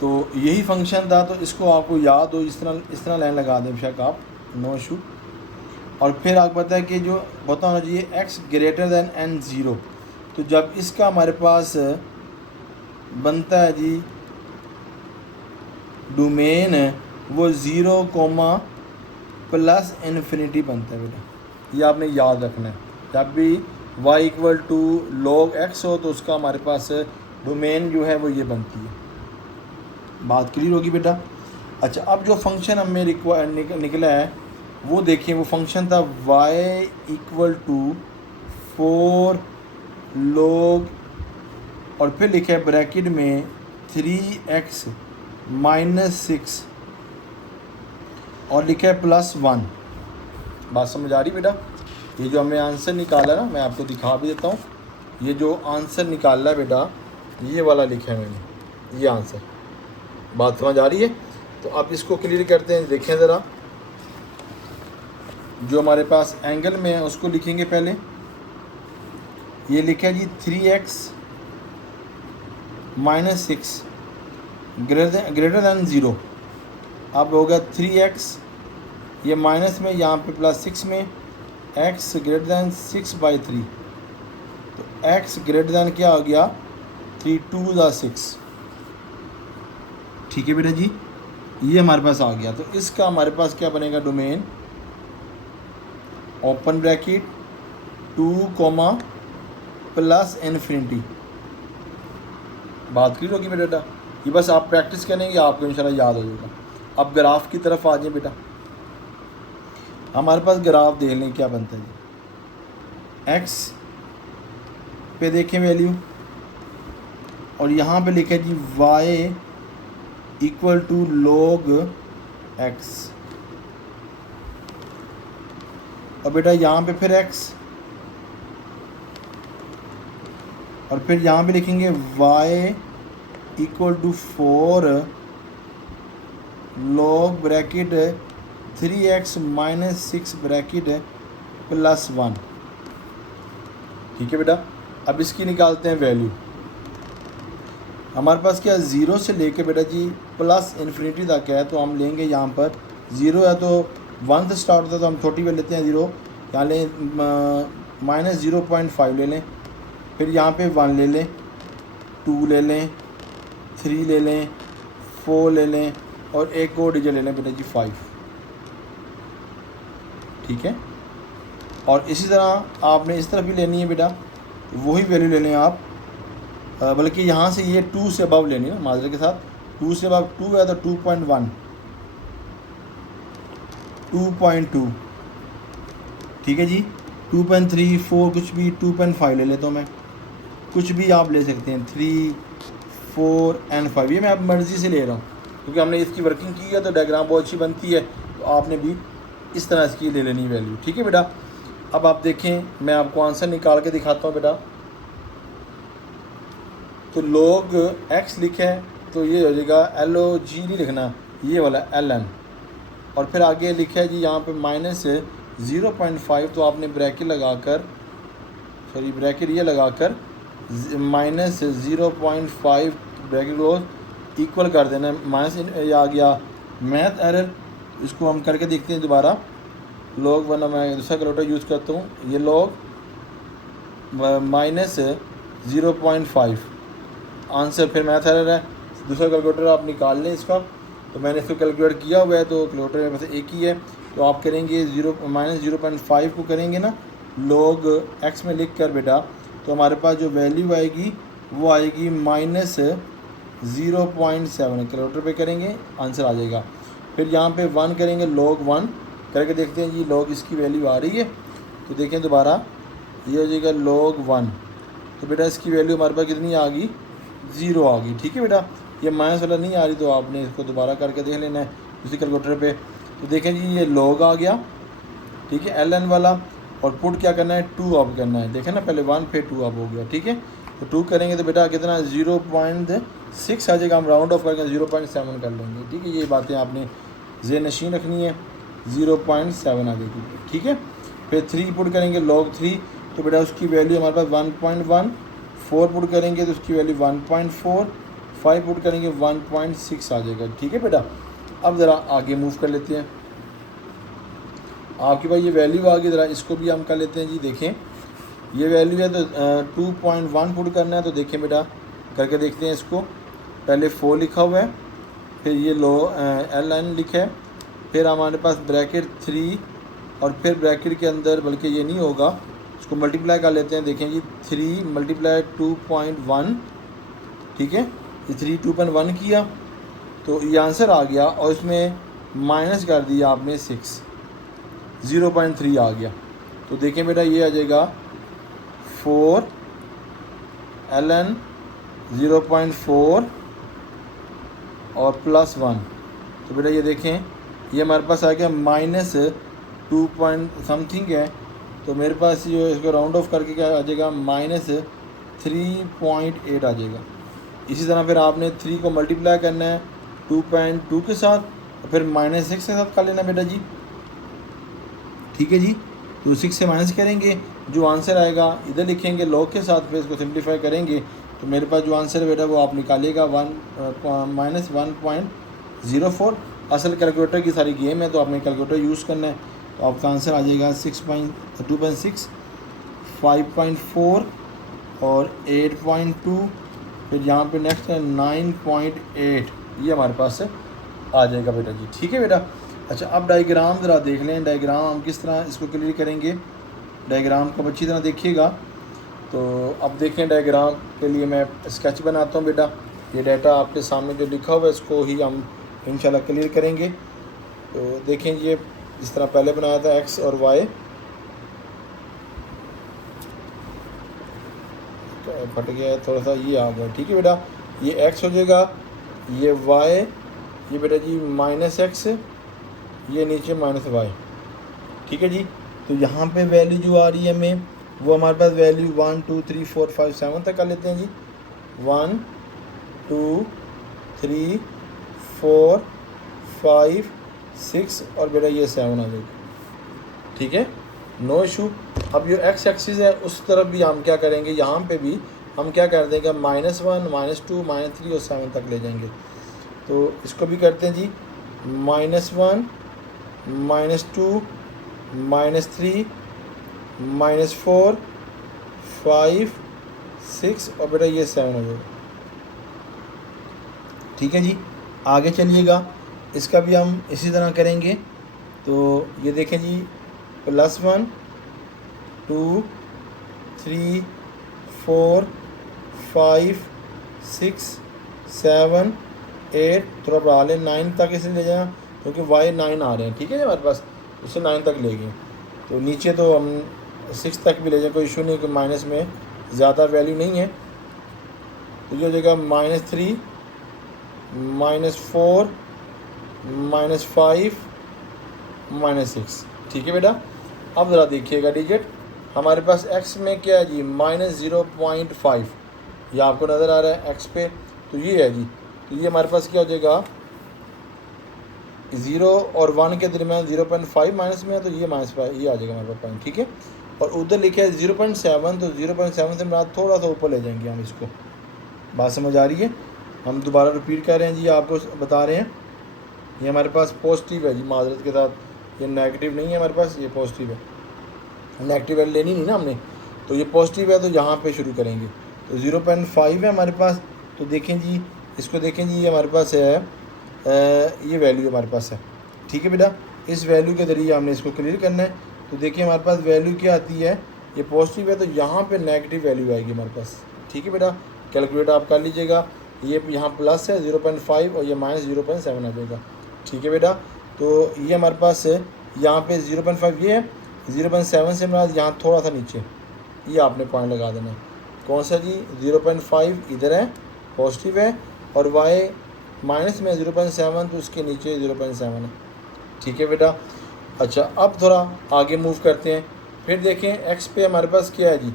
तो यही फंक्शन था, तो इसको आपको याद हो, इस तरह लाइन लगा दें बेशक आप, नो इशू। और फिर आपको पता है कि जो पता होना चाहिए x > n 0, तो जब इसका हमारे पास बनता है जी डोमेन, वो 0, +∞ बनता है बेटा, ये आपने याद रखना है। जब भी y = log x हो तो उसका हमारे पास डोमेन जो है वो ये बनती है। बात क्लियर होगी बेटा। अच्छा, अब जो फंक्शन हमें निकला है वो देखिए, वो फंक्शन था y = 4 log, और फिर लिखा है ब्रैकेट में 3x - 6 और लिखा है +1। बात समझ आ रही बेटा। ये जो हमने आंसर निकाला ना, मैं आपको दिखा भी देता हूँ। ये जो आंसर निकाला है बेटा, ये वाला लिखा है मैंने, ये आंसर। बात समझ आ रही है। तो आप इसको क्लियर करते हैं, देखें ज़रा, जो हमारे पास एंगल में है उसको लिखेंगे पहले। ये लिखा है जी 3x - 6 > 0। अब होगा 3x, ये माइनस में, यहाँ पे +6 में, x > 6/3, तो x > क्या हो गया, 3 2 6, ठीक है बेटा जी। ये हमारे पास आ गया, तो इसका हमारे पास क्या बनेगा, डोमेन ओपन ब्रैकेट 2, +∞। बात क्लियर होगी बेटा। ये बस आप प्रैक्टिस करेंगे, आपको इंशाल्लाह याद हो जाएगा। अब ग्राफ की तरफ आ जाए बेटा, हमारे पास ग्राफ देख लें क्या बनता है जी। x पे देखें वैल्यू, और यहाँ पे लिखा है जी y = log x, और बेटा यहाँ पे फिर x, और फिर यहाँ पे लिखेंगे y = 4 log bracket 3x - 6 bracket +1, ठीक है बेटा। अब इसकी निकालते हैं वैल्यू। हमारे पास क्या 0 से लेके बेटा जी +∞ तक है, तो हम लेंगे यहाँ पर 0 है तो 1 से स्टार्ट होता है तो हम छोटी वैल्यू लेते हैं 0, यहाँ लें -0.5 ले लें, फिर यहाँ पे 1 ले लें, 2 ले लें, 3 ले लें, 4 ले लें और एक और डिजिट ले लें बेटा जी 5। ठीक है, और इसी तरह आपने इस तरफ भी लेनी है बेटा, वही वैल्यू ले लें आप, बल्कि यहाँ से ये 2 से अबव लेनी है ना माजरे के साथ, 2 से अबव 2 है तो 2.1, 2.2, ठीक है जी, 2.3, 4 कुछ भी, 2.5 ले लेता हूँ मैं, कुछ भी आप ले सकते हैं, 3, 4 एंड 5, ये मैं आप मर्ज़ी से ले रहा हूँ क्योंकि हमने इसकी वर्किंग की है तो डायग्राम बहुत अच्छी बनती है, तो आपने भी इस तरह इसकी ले लेनी वैल्यू। ठीक है बेटा, अब आप देखें मैं आपको आंसर निकाल के दिखाता हूँ बेटा। तो log x लिखे है तो ये हो जाएगा log नहीं लिखना, ये वाला ln, और फिर आगे लिखा है जी यहाँ पे -0.5, तो आपने ब्रैकेट लगाकर, सॉरी ब्रैकेट ये लगाकर -0.5 ब्रैकेट को इक्वल कर देना है, माइनस ये आ गया मैथ एरर। इसको हम करके देखते हैं दोबारा। log वरना मैं दूसरा कैलकुलेटर यूज़ करता हूँ, ये log -0.5 आंसर, फिर मैथ एरर है, दूसरा कैलकुलेटर आप निकाल लें इसका। तो मैंने इसको कैलकुलेट किया हुआ है तो कैलकुलेटर मेरे पास एक ही है, तो आप करेंगे -0.5 को करेंगे ना log x में लिख कर बेटा, तो हमारे पास जो वैल्यू आएगी वो आएगी -0.7, कैलकुलेटर पे करेंगे आंसर आ जाएगा। फिर यहाँ पे 1 करेंगे, log 1 करके देखते हैं जी log इसकी वैल्यू आ रही है, तो देखें दोबारा ये हो जाएगा log 1, तो बेटा इसकी वैल्यू हमारे पास कितनी आ गई, 0 आ गई। ठीक है बेटा, ये माइनस वाला नहीं आ रही तो आपने इसको दोबारा करके देख लेना है उसी कैलकुलेटर पे। तो देखें जी ये log आ गया, ठीक है, ln वाला, और पुट क्या करना है 2 अप करना है, देखें ना पहले 1 फिर 2 अप हो गया। ठीक है, तो 2 करेंगे तो बेटा कितना 0.6 आ जाएगा, हम राउंड ऑफ करके 0.7 कर लेंगे। ठीक है, ये बातें आपने ज़हन नशीन रखनी है, 0.7 आ जाएगी। ठीक है, फिर 3 पुट करेंगे log 3, तो बेटा उसकी वैल्यू हमारे पास 1.1, 4 पुट करेंगे तो उसकी वैल्यू 1.4, 5 पुट करेंगे 1.6 आ जाएगा। ठीक है बेटा, अब ज़रा आगे मूव कर लेते हैं। आपके पास ये वैल्यू आ गई, ज़रा इसको भी हम कर लेते हैं जी। देखें ये वैल्यू है तो 2.1 पुट करना है, तो देखें बेटा करके देखते हैं इसको। पहले 4 लिखा हुआ है, फिर ये ln लिखा है, फिर हमारे पास ब्रैकेट 3 और फिर ब्रैकेट के अंदर, बल्कि ये नहीं होगा, इसको मल्टीप्लाई कर लेते हैं। देखें जी 3 × 2.1, ठीक है, ये 3 2.1 किया तो ये आंसर आ गया, और इसमें माइनस कर दिया आपने 6, 0.3 आ गया। तो देखें बेटा ये आ जाएगा 4 ln 0.4 और +1, तो बेटा ये देखें ये हमारे पास आ गया -2 पॉइंट समथिंग है, तो मेरे पास ये इसको राउंड ऑफ करके क्या आ जाएगा -3.8 आ जाएगा। इसी तरह फिर आपने 3 को मल्टीप्लाई करना है 2.2 के साथ, और फिर -6 के साथ कर लेना बेटा जी। ठीक है जी, तो 6 से माइनस करेंगे, जो आंसर आएगा इधर लिखेंगे log के साथ, फिर इसको सिंप्लीफाई करेंगे तो मेरे पास जो आंसर है बेटा वो आप निकालिएगा -1.04। असल कैलकुलेटर की सारी गेम है, तो आपने कैलकुलेटर यूज़ करना है, तो आपका आंसर आ जाएगा 2.6, 5.4 और 8.2, फिर यहाँ पे नेक्स्ट है 9.8, ये हमारे पास आ जाएगा बेटा जी। ठीक है बेटा, अच्छा अब डायग्राम ज़रा देख लें, डायग्राम हम किस तरह इसको क्लियर करेंगे। डायग्राम को अच्छी तरह देखिएगा। तो अब देखें डायग्राम के लिए मैं स्केच बनाता हूँ बेटा। ये डाटा आपके सामने जो लिखा हुआ है इसको ही हम इंशाल्लाह क्लियर करेंगे। तो देखें ये जिस तरह पहले बनाया था x और y, तो फट गया है थोड़ा सा, ये आ गया। ठीक है बेटा, ये x हो जाएगा, ये y, ये बेटा जी -x, ये नीचे -y। ठीक है जी, तो यहाँ पे वैल्यू जो आ रही है हमें वो हमारे पास वैल्यू 1 2 3 4 5 7 तक कर लेते हैं जी। 1 2 3 4 5 6 और बेटा ये 7 आ जाएगी। ठीक है, नो इशू। अब ये x एक्सिस है उस तरफ भी हम क्या करेंगे, यहाँ पे भी हम क्या कर देंगे -1 -2 -3 और 7 तक ले जाएंगे। तो इसको भी करते हैं जी, -1 -2 -3 -4 5 6 और बेटा ये 7 हो जाएगा। ठीक है जी, आगे चलिएगा, इसका भी हम इसी तरह करेंगे। तो ये देखें जी, +1 2 3 4 5 6 7 8, थोड़ा बढ़ा लें 9 तक इसे ले जाएं क्योंकि वाई 9 आ रहे हैं। ठीक है जी, हमारे पास इसे 9 तक ले गए। तो नीचे तो हम 6 तक भी ले जाएं, कोई इशू नहीं कि माइनस में ज़्यादा वैल्यू नहीं है। तो ये हो जाएगा -3 -4 -5 -6। ठीक है बेटा, अब ज़रा देखिएगा डिजिट हमारे पास x में क्या है जी, -0.5, ये आपको नज़र आ रहा है x पे, तो ये है जी। तो ये हमारे पास क्या हो जाएगा, 0 और 1 के दरमियान 0.5 माइनस में है, तो ये -5 ये आ जाएगा हमारे पास पॉइंट। ठीक है, और उधर लिखा है 0.7, तो 0.7 से हम थोड़ा सा ऊपर ले जाएंगे हम इसको। बात समझ आ रही है? हम दोबारा रिपीट कर रहे हैं जी, आपको बता रहे हैं। ये हमारे पास पॉजिटिव है जी, माजरत के साथ, ये नेगेटिव नहीं है हमारे पास, ये पॉजिटिव है। नेगेटिव वैल्यू लेनी नहीं ना हमने, तो ये पॉजिटिव है, तो यहाँ पे शुरू करेंगे। तो 0.5 है हमारे पास। तो देखें जी, इसको देखें जी, ये हमारे पास है, ये वैल्यू हमारे पास है। ठीक है बेटा, इस वैल्यू के ज़रिए हमने इसको क्लियर करना है। तो देखिए हमारे पास वैल्यू क्या आती है, ये पॉजिटिव है, तो यहाँ पे नेगेटिव वैल्यू आएगी हमारे पास। ठीक है बेटा, कैलकुलेट आप कर लीजिएगा। ये यहाँ प्लस है 0.5 और ये -0.7 आ जाएगा। ठीक है बेटा, तो ये हमारे पास यहाँ पे 0.5 ये है, 0.7 से हमारा यहाँ थोड़ा सा नीचे, ये आपने पॉइंट लगा देना है। कौन सा जी, 0.5 इधर है, पॉजिटिव है, और y माइनस में 0.7, तो उसके नीचे 0.7 है। ठीक है बेटा, अच्छा अब थोड़ा आगे मूव करते हैं। फिर देखें x पे हमारे पास क्या है जी,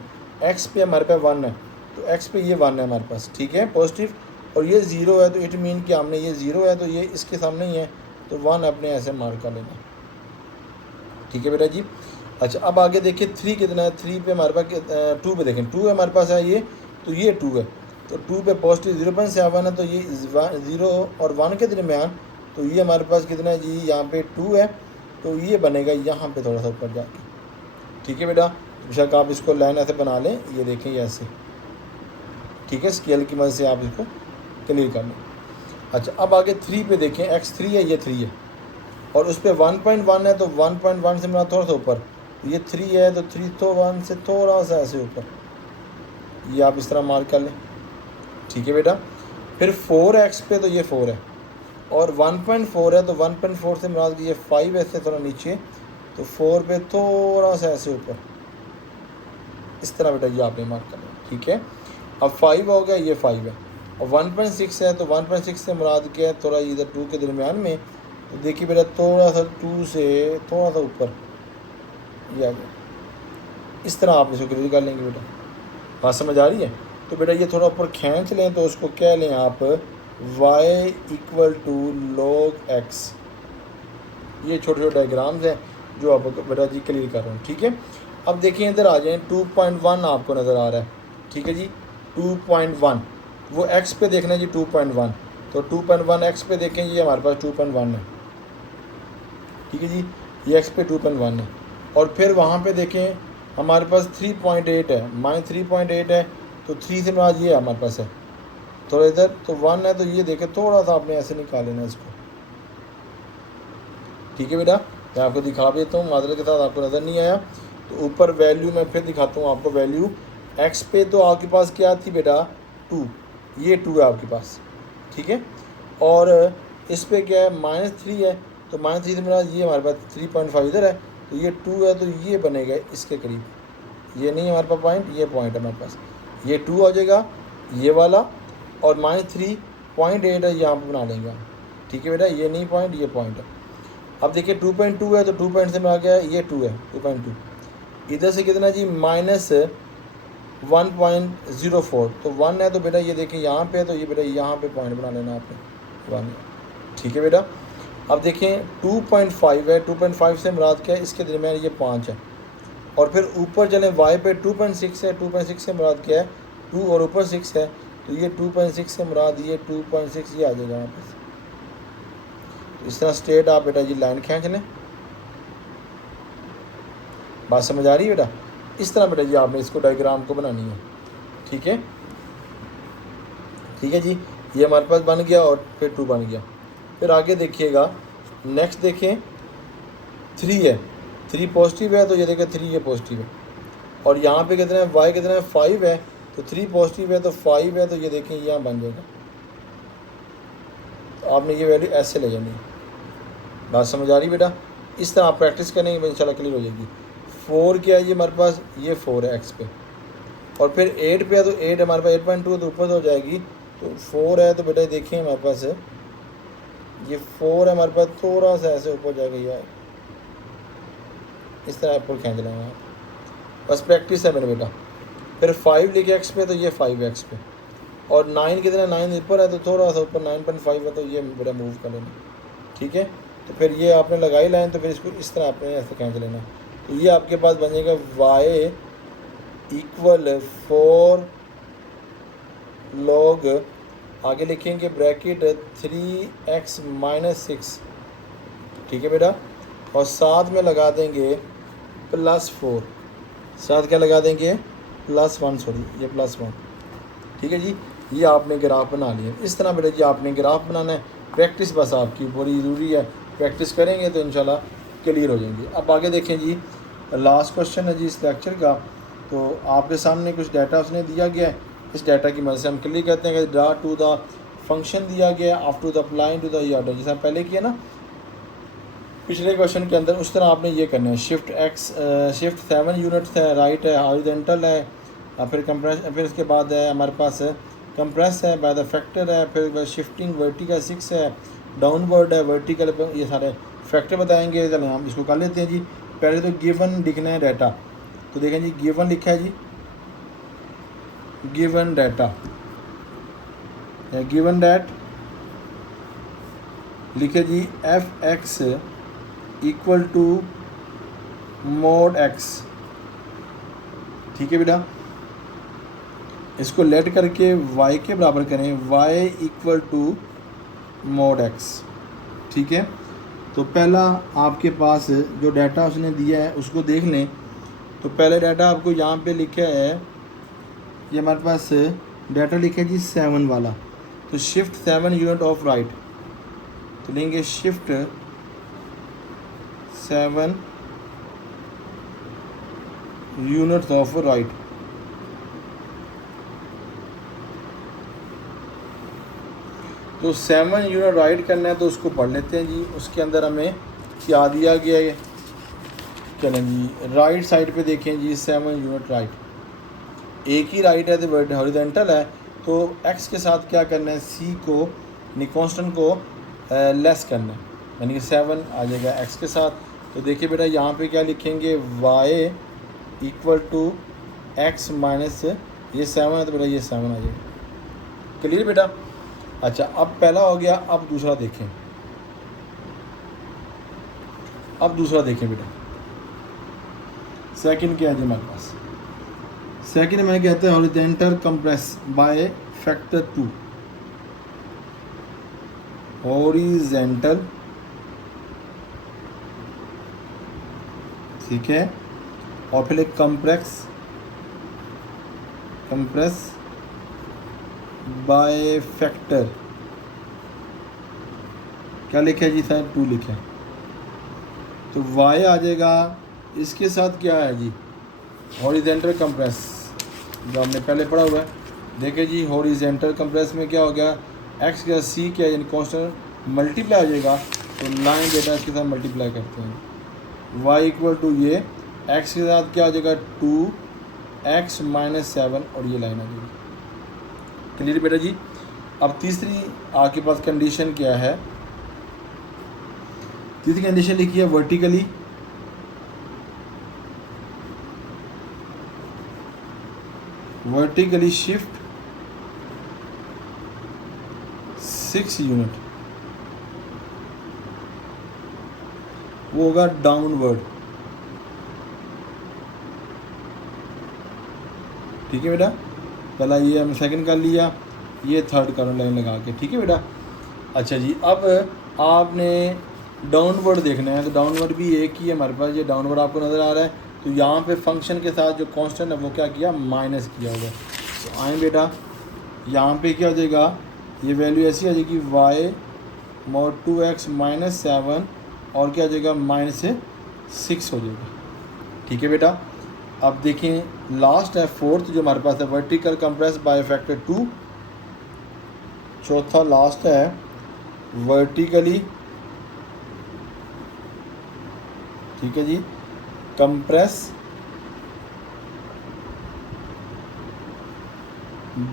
x पे हमारे पास 1 है, तो x पे ये 1 है हमारे पास। ठीक है, पॉजिटिव, और ये 0 है, तो इट मीन कि हमने ये 0 है, तो ये इसके सामने ही है, तो 1 अपने ऐसे मार्क कर लेना। ठीक है बेटा जी, अच्छा अब आगे देखिए 3 कितना है, 3 पे हमारे पास 2 पे देखें, 2 हमारे पास है ये, तो ये 2 है, तो 2 पे पॉजिटिव 0.7 है, तो ये 0 और 1 के दरमियान, तो ये हमारे पास कितना है जी, यहाँ पे 2 है, तो ये बनेगा यहाँ पे थोड़ा सा ऊपर जाके। ठीक है बेटा, बेशक आप इसको लाइन ऐसे बना लें, ये देखें ये ऐसे। ठीक है, स्केल की मदद से आप इसको क्लियर कर लें। अच्छा अब आगे 3 पे देखें, x3 है, ये 3 है, और उस पर 1.1 है, तो 1.1 से मेरा थोड़ा सा ऊपर, ये 3 है, तो 3 तो 1 से थोड़ा सा ऐसे ऊपर, ये आप इस तरह मार्क कर लें। ठीक है बेटा, फिर 4x पे, तो ये 4 है, और 1.4 है, तो 1.4 से मेरा ये 5 ऐसे थोड़ा नीचे, तो 4 पे थोड़ा सा ऐसे ऊपर, इस तरह बेटा ये आपने मार्क कर लें। ठीक है, अब 5 हो गया, ये 5 है, और 1.6 है, तो 1.6 से मुराद क्या है, थोड़ा इधर 2 के दरमियान में, तो देखिए बेटा थोड़ा सा 2 से थोड़ा सा ऊपर ये आ गया। इस तरह आप इसको क्लियर कर लेंगे बेटा। बात समझ आ रही है? तो बेटा ये थोड़ा ऊपर खींच लें, तो उसको कह लें आप y = log x। ये छोटे छोटे डायग्राम्स हैं जो आपको बेटा जी क्लियर कर रहा हूँ। ठीक है, अब देखिए इधर आ जाएँ, 2.1 आपको नज़र आ रहा है। ठीक है जी, 2.1 वो x पे देखना है जी, 2.1, तो 2.1 x पे देखें, ये हमारे पास 2.1 है। ठीक है जी, ये x पे 2.1 है, और फिर वहाँ पे देखें हमारे पास 3.8 है, -3.8 है, तो 3 से बाद ये हमारे पास है थोड़ा इधर, तो 1 है, तो ये देखें थोड़ा सा आपने ऐसे निकाल लेना इसको। ठीक है बेटा, मैं आपको दिखा भी देता हूँ, माजरत के साथ आपको नज़र नहीं आया, तो ऊपर वैल्यू मैं फिर दिखाता हूँ आपको। वैल्यू x पे तो आपके पास क्या थी बेटा, 2, ये 2 है आपके पास। ठीक है, और इस पे क्या है, -3 है, तो -3 से मेरा ये हमारे पास 3.5 इधर है, तो ये 2 है, तो ये बनेगा इसके करीब, ये नहीं है हमारे पास पॉइंट, ये पॉइंट है हमारे पास, ये 2 हो जाएगा ये वाला, और -3.8 है, यहाँ पर बना लेंगे। ठीक है बेटा, ये नहीं पॉइंट, ये पॉइंट है। अब देखिए 2.2 है, तो 2 पॉइंट से में आ गया, ये 2 है, 2.2 इधर से कितना जी, -1.04, तो 1 है, तो बेटा ये देखिए यहाँ पे है, तो ये बेटा यहाँ पे पॉइंट बना लेना आपने 1। ठीक है बेटा, अब देखें 2.5 है, 2.5 से मुराद क्या है, इसके दरमियान ये 5 है, और फिर ऊपर चलें y पे 2.6 है, 2.6 से मुराद क्या है, 2 और ऊपर 6 है, तो ये 2.6 से मुराद ये 2.6 ये आ जाएगा वापस। इस तरह स्ट्रेट आप बेटा जी लाइन खींच लें। बात समझ आ रही है बेटा? इस तरह बेटा जी आपने इसको डायग्राम को बनानी है, ठीक है? ठीक है जी, ये हमारे पास बन गया और फिर 2 बन गया। फिर आगे देखिएगा, नेक्स्ट देखें 3 है, 3 पॉजिटिव है तो ये देखें 3 ये पॉजिटिव है, और यहाँ पे कितना है y कितना है 5 है, तो 3 पॉजिटिव है तो 5 है, तो ये देखें यहाँ बन जाएगा। तो आपने ये वैल्यू ऐसे ले जानी है। बात समझ आ रही बेटा? इस तरह आप प्रैक्टिस करेंगे इंशाल्लाह क्लियर हो जाएगी। 4 क्या है ये हमारे पास, ये 4 है x पे, और फिर 8 पे है तो 8 हमारे पास 8.2 तो ऊपर हो जाएगी, तो 4 है तो बेटा देखिए हमारे पास ये 4 है हमारे पास, थोड़ा सा ऐसे ऊपर जाएगा, यार इस तरह ऊपर खींच लेंगे आप, बस प्रैक्टिस है मेरे बेटा। फिर 5 लिखे x पे तो ये 5 x पे, और 9 कितना 9 ऊपर है तो थोड़ा सा ऊपर 9.5 है, तो ये बेटा मूव कर लेना, ठीक है? तो फिर ये आपने लगाई लाइन, तो फिर इसको इस तरह आपने ऐसे खींच लेना। तो ये आपके पास बन जाएगा y इक्वल 4 log, आगे लिखेंगे ब्रैकेट 3x - 6, ठीक है बेटा? और साथ में लगा देंगे +4, साथ क्या लगा देंगे +1, सॉरी ये +1, ठीक है जी? ये आपने ग्राफ बना लिया। इस तरह बेटा जी आपने ग्राफ बनाना है, प्रैक्टिस बस आपकी बड़ी ज़रूरी है, प्रैक्टिस करेंगे तो इंशाल्लाह क्लियर हो जाएंगे। अब आगे देखें जी, लास्ट क्वेश्चन है जी इस लेक्चर का। तो आपके सामने कुछ डाटा उसने दिया गया है, इस डाटा की मदद से हम क्लियर करते हैं कि ड्रा टू द फंक्शन दिया गया है after the applying to the order, जैसा पहले किया ना पिछले क्वेश्चन के अंदर, उस तरह आपने ये करना है। शिफ्ट 7 यूनिट्स है, राइट है, हॉरिजॉन्टल है, फिर कंप्रेस, फिर इसके बाद है हमारे पास कंप्रेस है, बाय द फैक्टर है, फिर शिफ्टिंग वर्टिकल 6 है, डाउनवर्ड है, वर्टिकल, ये सारे फैक्टर बताएंगे। चलो हम इसको कर लेते हैं जी। पहले तो गिवन लिखना है डाटा, तो देखें जी गिवन लिखा है जी, गिवन डाटा, गिवन डैट लिखे जी f(x) equal to mod x, ठीक है बेटा? इसको लेट करके y के बराबर करें, y equal to mod x, ठीक है? तो पहला आपके पास जो डाटा उसने दिया है उसको देख लें। तो पहले डाटा आपको यहाँ पे लिखा है, ये हमारे पास डाटा लिखा है जी 7 वाला, तो शिफ्ट 7 यूनिट ऑफ राइट, तो लेंगे शिफ्ट 7 यूनिट्स ऑफ राइट, तो 7 यूनिट राइट करना है, तो उसको पढ़ लेते हैं जी। उसके अंदर हमें क्या दिया गया है, चलें जी राइट साइड पे देखें जी 7 यूनिट राइट, एक ही राइट है तो हॉरिजॉन्टल है, तो x के साथ क्या करना है, c को कांस्टेंट को लेस करना है, यानी कि 7 आ जाएगा x के साथ। तो देखिए बेटा यहाँ पे क्या लिखेंगे, y equal to x minus ये 7 है, तो बेटा ये 7 आ जाएगा। क्लियर बेटा? अच्छा, अब पहला हो गया, अब दूसरा देखें, अब दूसरा देखें बेटा। सेकंड क्या है जी हमारे पास, सेकंड में कहते हैं horizontal compress by factor 2, horizontal, ठीक है? और फिर एक कंप्रेस बाय फैक्टर, क्या लिखा है जी सर, 2 लिखा है, तो y आ जाएगा। इसके साथ क्या है जी, हॉरिजॉन्टल कंप्रेस, जो हमने पहले पढ़ा हुआ है। देखिए जी हॉरिजॉन्टल कंप्रेस में क्या हो गया, x का c क्या यानी कांस्टेंट मल्टीप्लाई हो जाएगा, तो लाइन डेटा इसके साथ मल्टीप्लाई करते हैं, y इक्वल टू ये x के साथ क्या हो जाएगा 2x माइनस 7, और ये लाइन आ जाएगी। क्लियर बेटा जी? अब तीसरी आपके पास कंडीशन क्या है, तीसरी कंडीशन लिखी है वर्टिकली शिफ्ट 6 यूनिट, वो होगा डाउनवर्ड, ठीक है बेटा? पहला ये हमने सेकंड कर लिया, ये थर्ड कर लाइन लगा के, ठीक है बेटा? अच्छा जी, अब आपने डाउनवर्ड देखना है, तो डाउनवर्ड भी एक ही है हमारे पास, ये डाउनवर्ड आपको नज़र आ रहा है, तो यहाँ पे फंक्शन के साथ जो कांस्टेंट है वो क्या किया, माइनस किया हुआ है। तो आए बेटा, यहाँ पे क्या हो जाएगा, ये वैल्यू ऐसी आ जाएगी y mod 2x माइनस 7 और क्या हो जाएगा -6 हो जाएगा। ठीक है बेटा। अब देखें लास्ट है फोर्थ जो हमारे पास है, वर्टिकल कंप्रेस बाय फैक्टर 2। चौथा लास्ट है वर्टिकली, ठीक है जी, कंप्रेस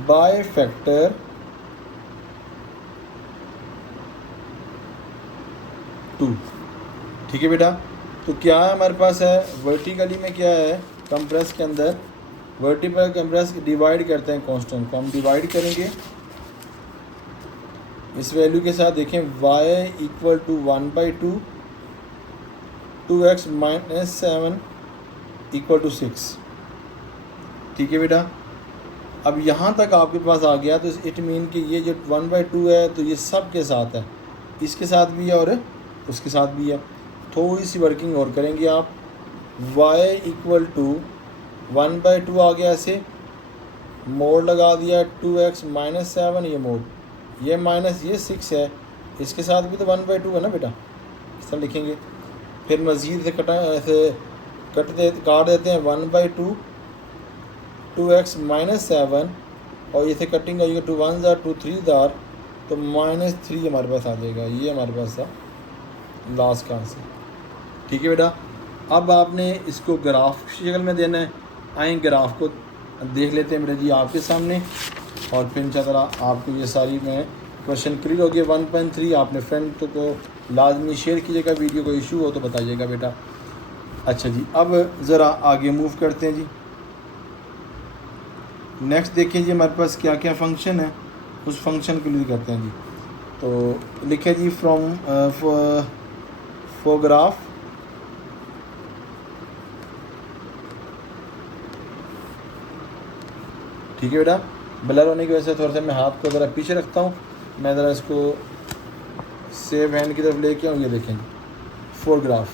बाय फैक्टर 2। ठीक है बेटा। तो क्या है हमारे पास है, वर्टिकली में क्या है, कंप्रेस के अंदर वर्टिकल कंप्रेस डिवाइड करते हैं कांस्टेंट को, हम डिवाइड करेंगे इस वैल्यू के साथ। देखें y equal to 1/2 2x minus 7 equal to 6। ठीक है बेटा। अब यहाँ तक आपके पास आ गया तो इट मीन कि ये जो 1/2 है तो ये सब के साथ है, इसके साथ भी है और उसके साथ भी है। थोड़ी सी वर्किंग और करेंगे आप, y इक्वल टू 1/2 आ गया, ऐसे मोड लगा दिया 2x माइनस 7, ये मोड, ये माइनस ये 6 है, इसके साथ भी तो 1/2 है ना बेटा, इस तरह लिखेंगे। फिर मज़ीद से काट देते हैं 1/2 2x माइनस 7 और इसे कटिंग आएगी 2 1 2 3 दार, तो -3 हमारे पास आ जाएगा। ये हमारे पास था लास्ट का आंसर। ठीक है बेटा। अब आपने इसको ग्राफ की शक्ल में देना है। आए ग्राफ को देख लेते हैं बेटा जी आपके सामने, और फिर इंशाअल्लाह आपको ये सारी में क्वेश्चन क्लियर हो गए। 1.3 आपने फ्रेंड को लाजमी शेयर कीजिएगा, वीडियो को इशू हो तो बताइएगा बेटा। अच्छा जी, अब ज़रा आगे मूव करते हैं जी। नेक्स्ट देखें जी हमारे पास क्या क्या फंक्शन है, उस फंक्शन को लीड करते हैं जी। तो लिखे जी फ्रॉम फोग्राफ ठीक है बेटा। ब्लर होने की वजह से थोड़ा सा मैं हाथ को ज़रा पीछे रखता हूँ, मैं ज़रा इसको सेव हैंड की तरफ लेके आऊँ। ये देखें फोग्राफ,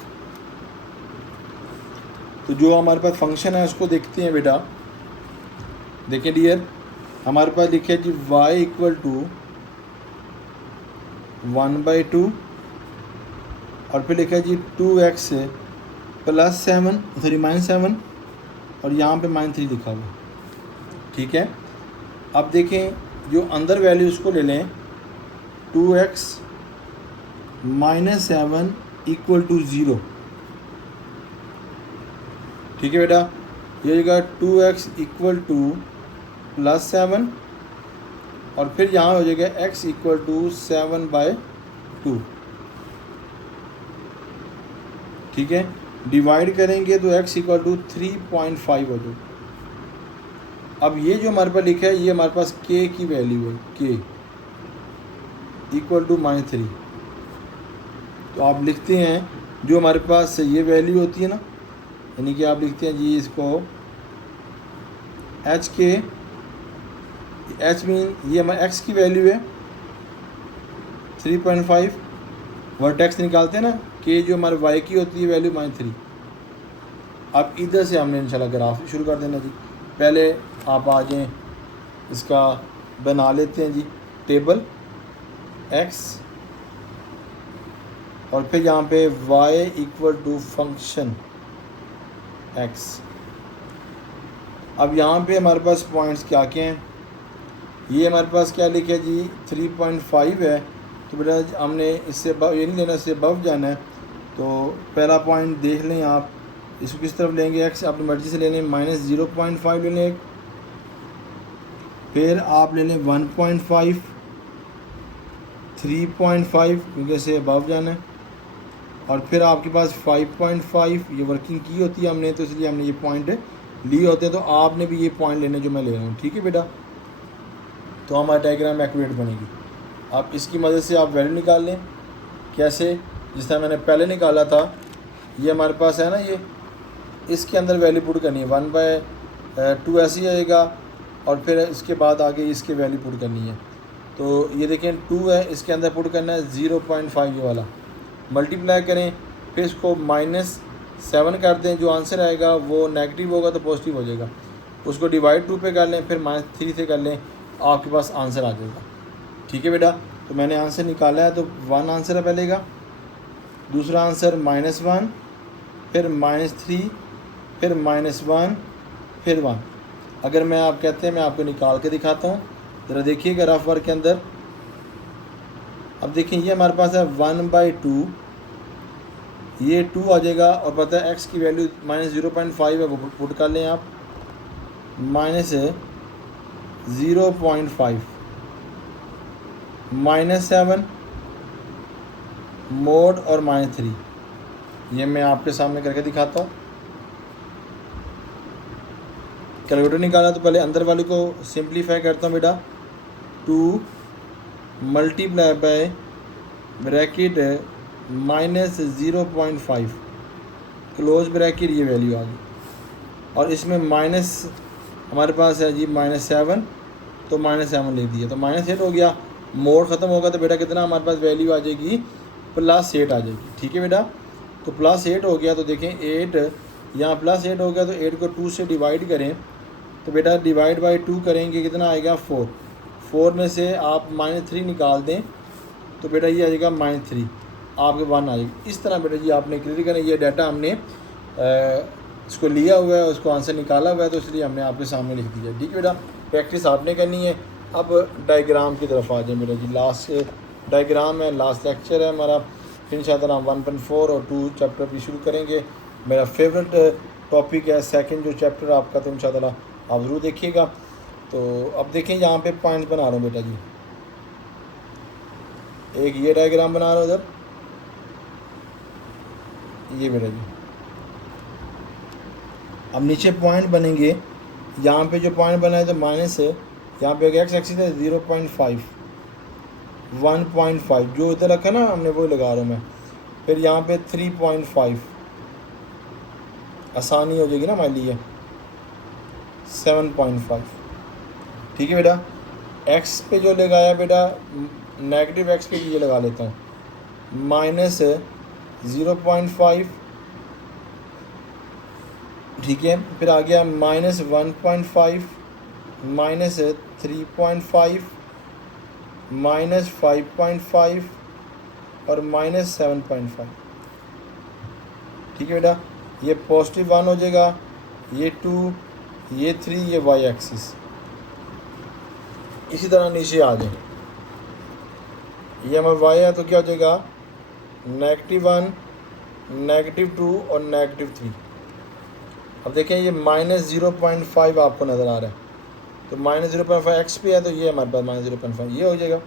तो जो हमारे पास फंक्शन है उसको देखते हैं बेटा। देखें डियर, हमारे पास लिखे जी y इक्वल टू 1/2 और फिर लिखा जी 2x प्लस 7 सॉरी -7 और यहाँ पे -3 लिखा हुआ। ठीक है। अब देखें जो अंदर वैल्यू उसको ले लें, 2x माइनस 7 इक्वल टू 0। ठीक है बेटा। ये होगा 2x इक्वल टू प्लस 7 और फिर यहाँ हो जाएगा x इक्वल टू 7/2। ठीक है। डिवाइड करेंगे तो x इक्वल टू 3.5 हो जाएगा। अब ये जो हमारे पास लिखा है ये हमारे पास k की वैल्यू है, k इक्वल टू -3। तो आप लिखते हैं जो हमारे पास ये वैल्यू होती है ना, यानी कि आप लिखते हैं जी इसको h के, h मीन ये हमारे x की वैल्यू है 3.5, वर्टेक्स निकालते हैं ना, k जो हमारे y की होती है वैल्यू -3। अब इधर से हमने इंशाल्लाह ग्राफ शुरू कर देना जी। पहले आप आ जाएँ, इसका बना लेते हैं जी टेबल x और फिर यहाँ पे y equal to function x। अब यहाँ पे हमारे पास पॉइंट्स क्या क्या हैं, ये हमारे पास क्या लिखा है जी 3.5 है। तो बेटा हमने इससे ये नहीं लेना, इससे अबव जाना है। तो पहला पॉइंट देख लें आप, इसको किस तरफ लेंगे, x अपनी मर्ज़ी से ले लें, -0.5 ले लें, फिर आप ले लें 1.5 3.5 क्योंकि इससे अबव जाना है, और फिर आपके पास 5.5 ये वर्किंग की होती है हमने, तो इसलिए हमने ये पॉइंट लिए होते हैं। तो आपने भी ये पॉइंट लेने जो मैं ले रहा हूँ। ठीक है बेटा। तो हमारा डायग्राम एक्यूरेट बनेगी। आप इसकी मदद से आप वैल्यू निकाल लें। कैसे, जिस तरह मैंने पहले निकाला था, ये हमारे पास है ना, ये इसके अंदर वैल्यू पुट करनी है 1/2 ऐसे ही आएगा, और फिर इसके बाद आगे इसके वैल्यू पुट करनी है। तो ये देखें 2 है, इसके अंदर पुट करना है 0.5 ये वाला, मल्टीप्लाई करें, फिर इसको 7 कर दें, जो आंसर आएगा वो नेगेटिव होगा तो पॉजिटिव हो जाएगा, उसको डिवाइड 2 पे कर लें, फिर -3 से कर लें, आपके पास आंसर आ जाएगा। ठीक है बेटा, तो मैंने आंसर निकाला है, तो 1 आंसर है पहले का, दूसरा आंसर -1, फिर -3, फिर -1, फिर 1। अगर मैं आप कहते हैं मैं आपको निकाल के दिखाता हूँ, ज़रा देखिएगा रफ वर्क के अंदर। अब देखिए ये हमारे पास है 1/2, ये 2 आ जाएगा, और पता है x की वैल्यू -0.5 है, वो पुट कर लें आप, -0.5 -7 मोड और -3। ये मैं आपके सामने करके दिखाता हूँ। कैलकुलेटर निकाला तो पहले अंदर वाले को सिंप्लीफाई करता हूँ बेटा, 2 multiply by bracket -0.5 close bracket, ये वैल्यू आ गई, और इसमें माइनस हमारे पास है जी -7, तो -7 लिख दिया, तो -8 हो गया। मोड ख़त्म होगा तो बेटा कितना हमारे पास वैल्यू आ जाएगी, +8 आ जाएगी। ठीक है बेटा, तो +8 हो गया, तो देखें 8 यहाँ +8 हो गया, तो 8 को 2 से डिवाइड करें, तो बेटा डिवाइड बाई 2 करेंगे, कितना आएगा 4। 4 में से आप -3 निकाल दें, तो बेटा ये आ जाएगा -3, आपके 1 आ जाएगी। इस तरह बेटा जी आपने क्लियर करें, ये डाटा हमने इसको लिया हुआ है, उसको आंसर निकाला हुआ है, तो इसलिए हमने आपके सामने लिख दिया। ठीक है बेटा, प्रैक्टिस आपने करनी है। अब डायग्राम की तरफ आ जाए मेरा जी, लास्ट डायग्राम है, लास्ट लेक्चर है हमारा, फिर इंशाअल्लाह हम 1.4 और 2 चैप्टर भी शुरू करेंगे। मेरा फेवरेट टॉपिक है सेकंड जो चैप्टर आपका, तो इंशाअल्लाह आप ज़रूर देखिएगा। तो अब देखें यहाँ पे पॉइंट बना रहा हूँ बेटा जी, एक ये डायग्राम बना रहा हूँ उधर, ये बेटा जी। अब नीचे पॉइंट बनेंगे, यहाँ पे जो पॉइंट बना है तो माइनस है, यहाँ पे x एक्सिस है 0.5, 1.5 जो इधर रखा ना हमने वो लगा रहा हूँ मैं, फिर यहाँ पे 3.5 आसानी हो जाएगी ना हमारे लिए, 7.5। ठीक है बेटा, x पे जो लगाया बेटा नेगेटिव x पे ये लगा लेता हूँ, -0.5, ठीक है, फिर आ गया -1.5, -3.5, -5.5 और -7.5। ठीक है बेटा, ये +1 हो जाएगा, ये 2, ये 3, ये y एक्सिस। इसी तरह नीचे आ जाए, ये हमारा y है, तो क्या हो जाएगा -1, -2 और -3। अब देखें ये -0.5 आपको नज़र आ रहा है, तो -0.5 x पे है, तो ये हमारे पास -0.5 ये हो जाएगा,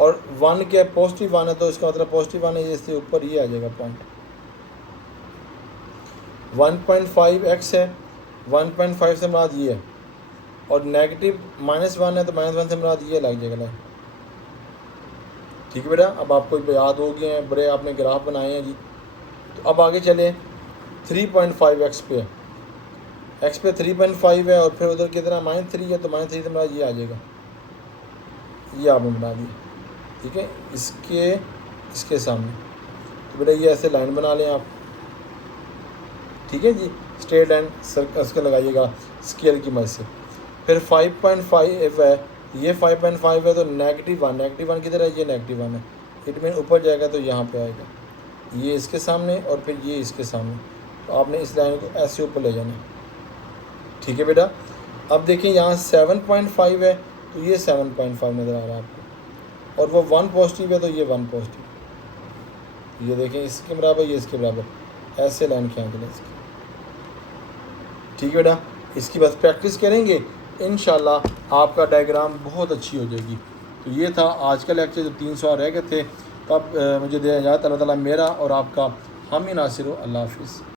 और 1 के +1 है, तो इसका मतलब +1 है, ये इससे ऊपर ये आ जाएगा पॉइंट। 1.5 x है, 1.5 से मुराद ये है, और नेगेटिव -1 है, तो -1 से मुराद ये लग जाएगा ना। ठीक है बेटा, अब आपको याद हो गए हैं, बड़े आपने ग्राफ बनाए हैं जी। तो अब आगे चले, 3.5 x पे है, x पे 3.5 है, और फिर उधर कितना -3 है, तो -3 से मुराद ये आ जाएगा, ये आपने बना दिया। ठीक है, इसके सामने, तो बेटा ये ऐसे लाइन बना लें आप। ठीक है जी, स्ट्रेट लाइन सर्कल लगाइएगा स्केल की मदद से। फिर 5.5 है, ये 5.5 है, तो -1 किधर है, ये -1 है, इट मीन ऊपर जाएगा तो यहाँ पे आएगा, ये इसके सामने और फिर ये इसके सामने, तो आपने इस लाइन को ऐसे ऊपर ले जाना। ठीक है बेटा, अब देखिए यहाँ 7.5 है, तो ये 7.5 नज़र आ रहा है आपको, और वो 1 पॉजिटिव है, तो ये 1 पॉजिटिव, ये देखें इसके बराबर, ये इसके बराबर, ऐसे लाइन खींच लें इसकी। ठीक है बेटा, इसकी बस प्रैक्टिस करेंगे, इंशाल्लाह आपका डायग्राम बहुत अच्छी हो जाएगी। तो ये था आज का लेक्चर, जो 3 सवाल रह गए थे। तब मुझे दे इजाज़त, अल्लाह ताला मेरा और आपका हामी नासिर हो। अल्लाह हाफिज़।